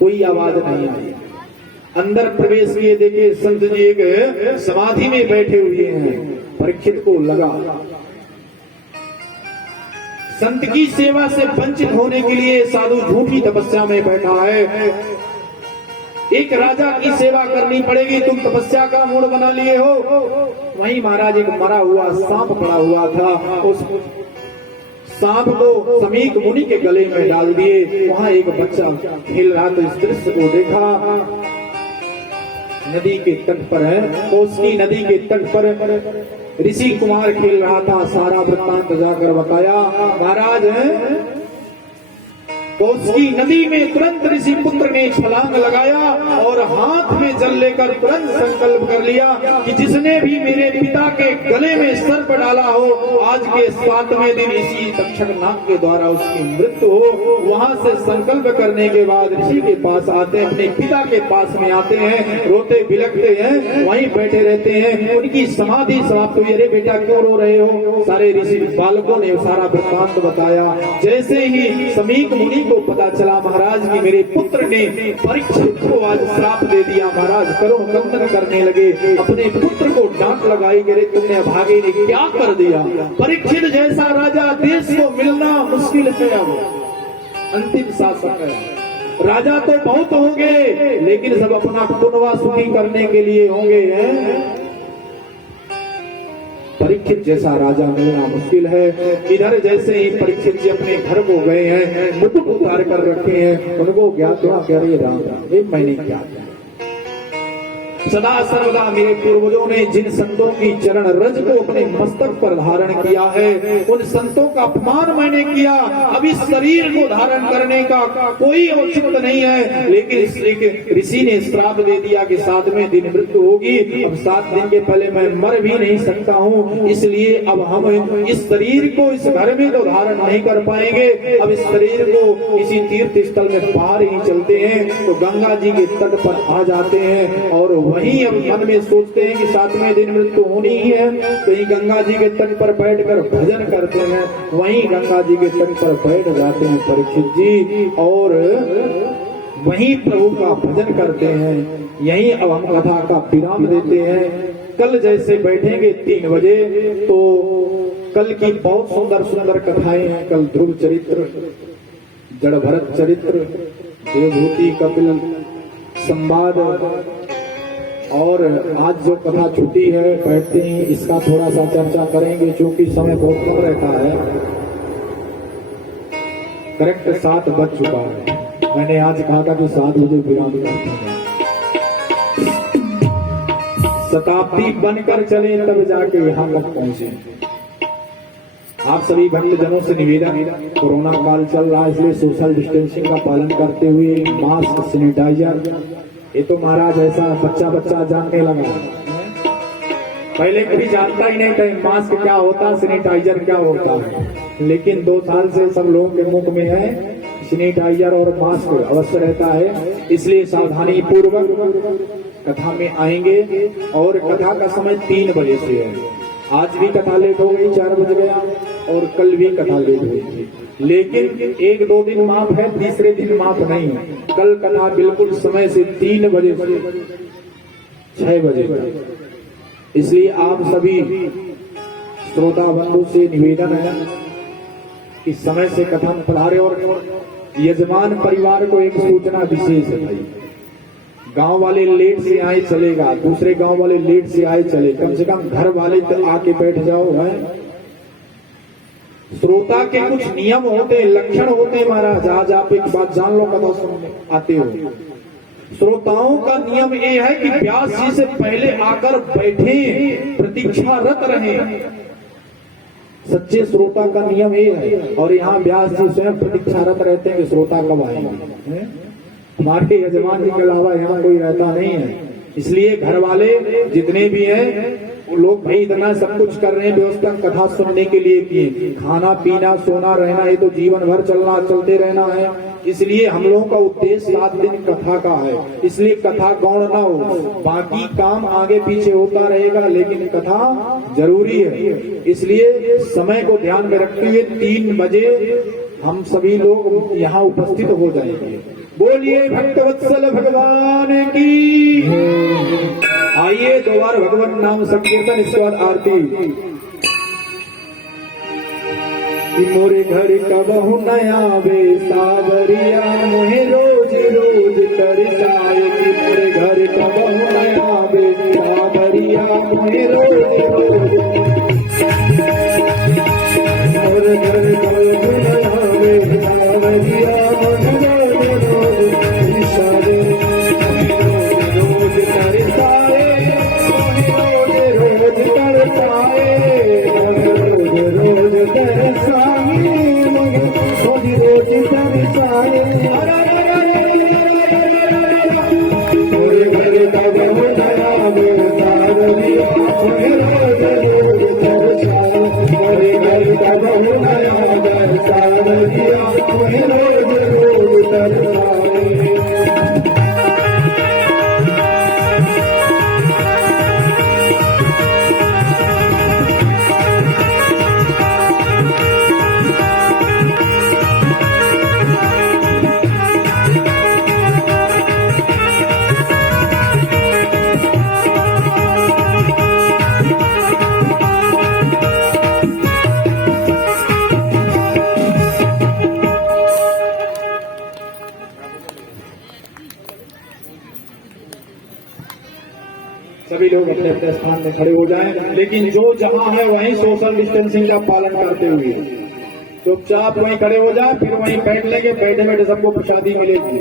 कोई आवाज नहीं आई। अंदर प्रवेश किए, देखे संत जी एक समाधि में बैठे हुए हैं। परीक्षित को लगा संत की सेवा से वंचित होने के लिए साधु झूठी तपस्या में बैठा है। एक राजा की सेवा करनी पड़ेगी, तुम तपस्या का मूड बना लिए हो। वहीं महाराज एक मरा हुआ सांप पड़ा हुआ था, उस सांप को समीक मुनि के गले में डाल दिए। वहां एक बच्चा खेल रहा था, इस दृश्य को देखा। नदी के तट पर है, कोसनी नदी के तट पर ऋषि कुमार खेल रहा था। सारा वृत्तांत जाकर बताया महाराज है कोसकी नदी में तुरंत ऋषि पुत्र ने छलांग लगाया और हाथ में जल लेकर तुरंत संकल्प कर लिया कि जिसने भी मेरे पिता के गले में सर्प डाला हो, आज के 7वें दिन इसी तक्षक नाग के द्वारा उसकी मृत्यु हो। वहां से संकल्प करने के बाद ऋषि के पास आते हैं, अपने पिता के पास में आते हैं, रोते बिलखते हैं, वहीं बैठे रहते हैं। उनकी समाधि समाप्त हुई। अरे बेटा क्यों रो रहे हो? सारे ऋषि बालकों ने सारा वृत्तांत बताया। जैसे ही समीक मुनि को पता चला महाराज कि मेरे पुत्र ने परीक्षित को आज श्राप दे दिया। महाराज करुण क्रंदन करने लगे, अपने पुत्र को डांट लगाई, करे तुमने अभागे ने क्या कर दिया। परीक्षित जैसा राजा देश को मिलना मुश्किल है। अब अंतिम शासक है। राजा तो बहुत होंगे लेकिन सब अपना कुनवा सुखी करने के लिए होंगे। हैं परीक्षित जैसा राजा मिलना मुश्किल है। इधर जैसे ही परीक्षित जी अपने घर को गए हैं, मुकुट उतार कर रखे हैं, उनको ज्ञात हुआ कह रहे राम राम एक मैंने क्या किया। सदा सर्वदा मेरे पूर्वजों ने जिन संतों की चरण रज को अपने मस्तक पर धारण किया है, उन संतों का अपमान मैंने किया। अब इस शरीर को धारण करने का कोई औचित्य नहीं है, लेकिन ऋषि ने श्राप दे दिया कि 7वें दिन मृत्यु होगी। अब 7 दिन के पहले मैं मर भी नहीं सकता हूँ, इसलिए अब हम इस शरीर को इस घर में तो धारण नहीं कर पाएंगे। अब इस शरीर को किसी तीर्थ स्थल में बाहर ही चलते हैं। तो गंगा जी के तट पर आ जाते हैं और वहीं अब मन में सोचते हैं कि 7वें दिन मृत्यु होनी ही है, तो ये गंगा जी के तट पर बैठकर भजन करते हैं। वहीं गंगा जी के तट पर बैठ जाते हैं परीक्षित जी और वहीं प्रभु का भजन करते हैं। यहीं अब हम कथा का विराम देते हैं। कल जैसे बैठेंगे 3 बजे, तो कल की बहुत सुंदर सुंदर कथाएं हैं। कल ध्रुव चरित्र, जड़ भरत चरित्र, देवभूति कपिल संवाद, और आज जो कथा छुट्टी है बैठते ही इसका थोड़ा सा चर्चा करेंगे, क्योंकि समय बहुत कम रहता है। करेक्ट 7 बज चुका है। मैंने आज कहा था कि 7 बजे विराम करते हैं। शताब्दी बनकर चले तब जाके यहाँ तक पहुंचे। आप सभी भक्तजनों से निवेदन, कोरोना काल चल रहा है इसलिए सोशल डिस्टेंसिंग का पालन करते हुए मास्क, सैनिटाइजर, ये तो महाराज ऐसा बच्चा जानने लगा। पहले कभी जानता ही नहीं था मास्क क्या होता, सैनिटाइजर क्या होता है, लेकिन 2 साल से सब लोगों के मुख में है सैनिटाइजर और मास्क अवश्य रहता है। इसलिए सावधानी पूर्वक कथा में आएंगे और कथा का समय 3 बजे से है। आज भी कथा लेट हो गई, 4 बज गया, और कल भी कथा लेट हुई, लेकिन 1-2 दिन माफ है, तीसरे दिन माफ नहीं। कल कथा बिल्कुल समय से 3 बजे से 6 बजे तक। इसलिए आप सभी श्रोता बंधु से निवेदन है कि समय से कथा में पधारे। और यजमान परिवार को एक सूचना विशेष है भाई, गांव वाले लेट से आए चलेगा, दूसरे गांव वाले लेट से आए चले, कम से कम घर वाले तो आके बैठ जाओ। है श्रोता के कुछ नियम होते हैं, लक्षण होते हैं महाराज। आज आप एक बात जान लो, कथा सुनने आते हो। श्रोताओं का नियम ये है कि व्यास जी से पहले आकर बैठे, प्रतीक्षारत रहे। सच्चे श्रोता का नियम ये है। और यहाँ व्यास जी स्वयं प्रतीक्षारत रहते हैं कि श्रोता कब आएंगे। हमारे यजमान जी के अलावा यहाँ कोई रहता नहीं है। इसलिए घर वाले जितने भी हैं वो लोग भाई इतना सब कुछ कर रहे हैं व्यवस्था कथा सुनने के लिए किए। खाना पीना सोना रहना ये तो जीवन भर चलते रहना है। इसलिए हम लोगों का उद्देश्य 7 दिन कथा का है। इसलिए कथा गौण ना हो, बाकी काम आगे पीछे होता रहेगा, लेकिन कथा जरूरी है। इसलिए समय को ध्यान में रखते हुए 3 बजे हम सभी लोग यहाँ उपस्थित हो जाएंगे। बोलिए भक्तवत्सल भगवान की। आइए 2 बार भगवान नाम संकीर्तन, इसके बाद आरती। मोरे घर कबहू नया वे सावरिया, मोहे रोज रोज तरसाए। मोरे घर कबहू नया वे सावरिया, मोहे रोज रोज। मोरे घर कबहू नया वे सावरिया, अपने अपने स्थान में खड़े हो जाएं, लेकिन जो जहां है वहीं सोशल डिस्टेंसिंग का पालन करते हुए चुपचाप वहीं खड़े हो जाए, फिर वहीं बैठ लेंगे, बैठे बैठे सबको प्रसादी मिलेगी।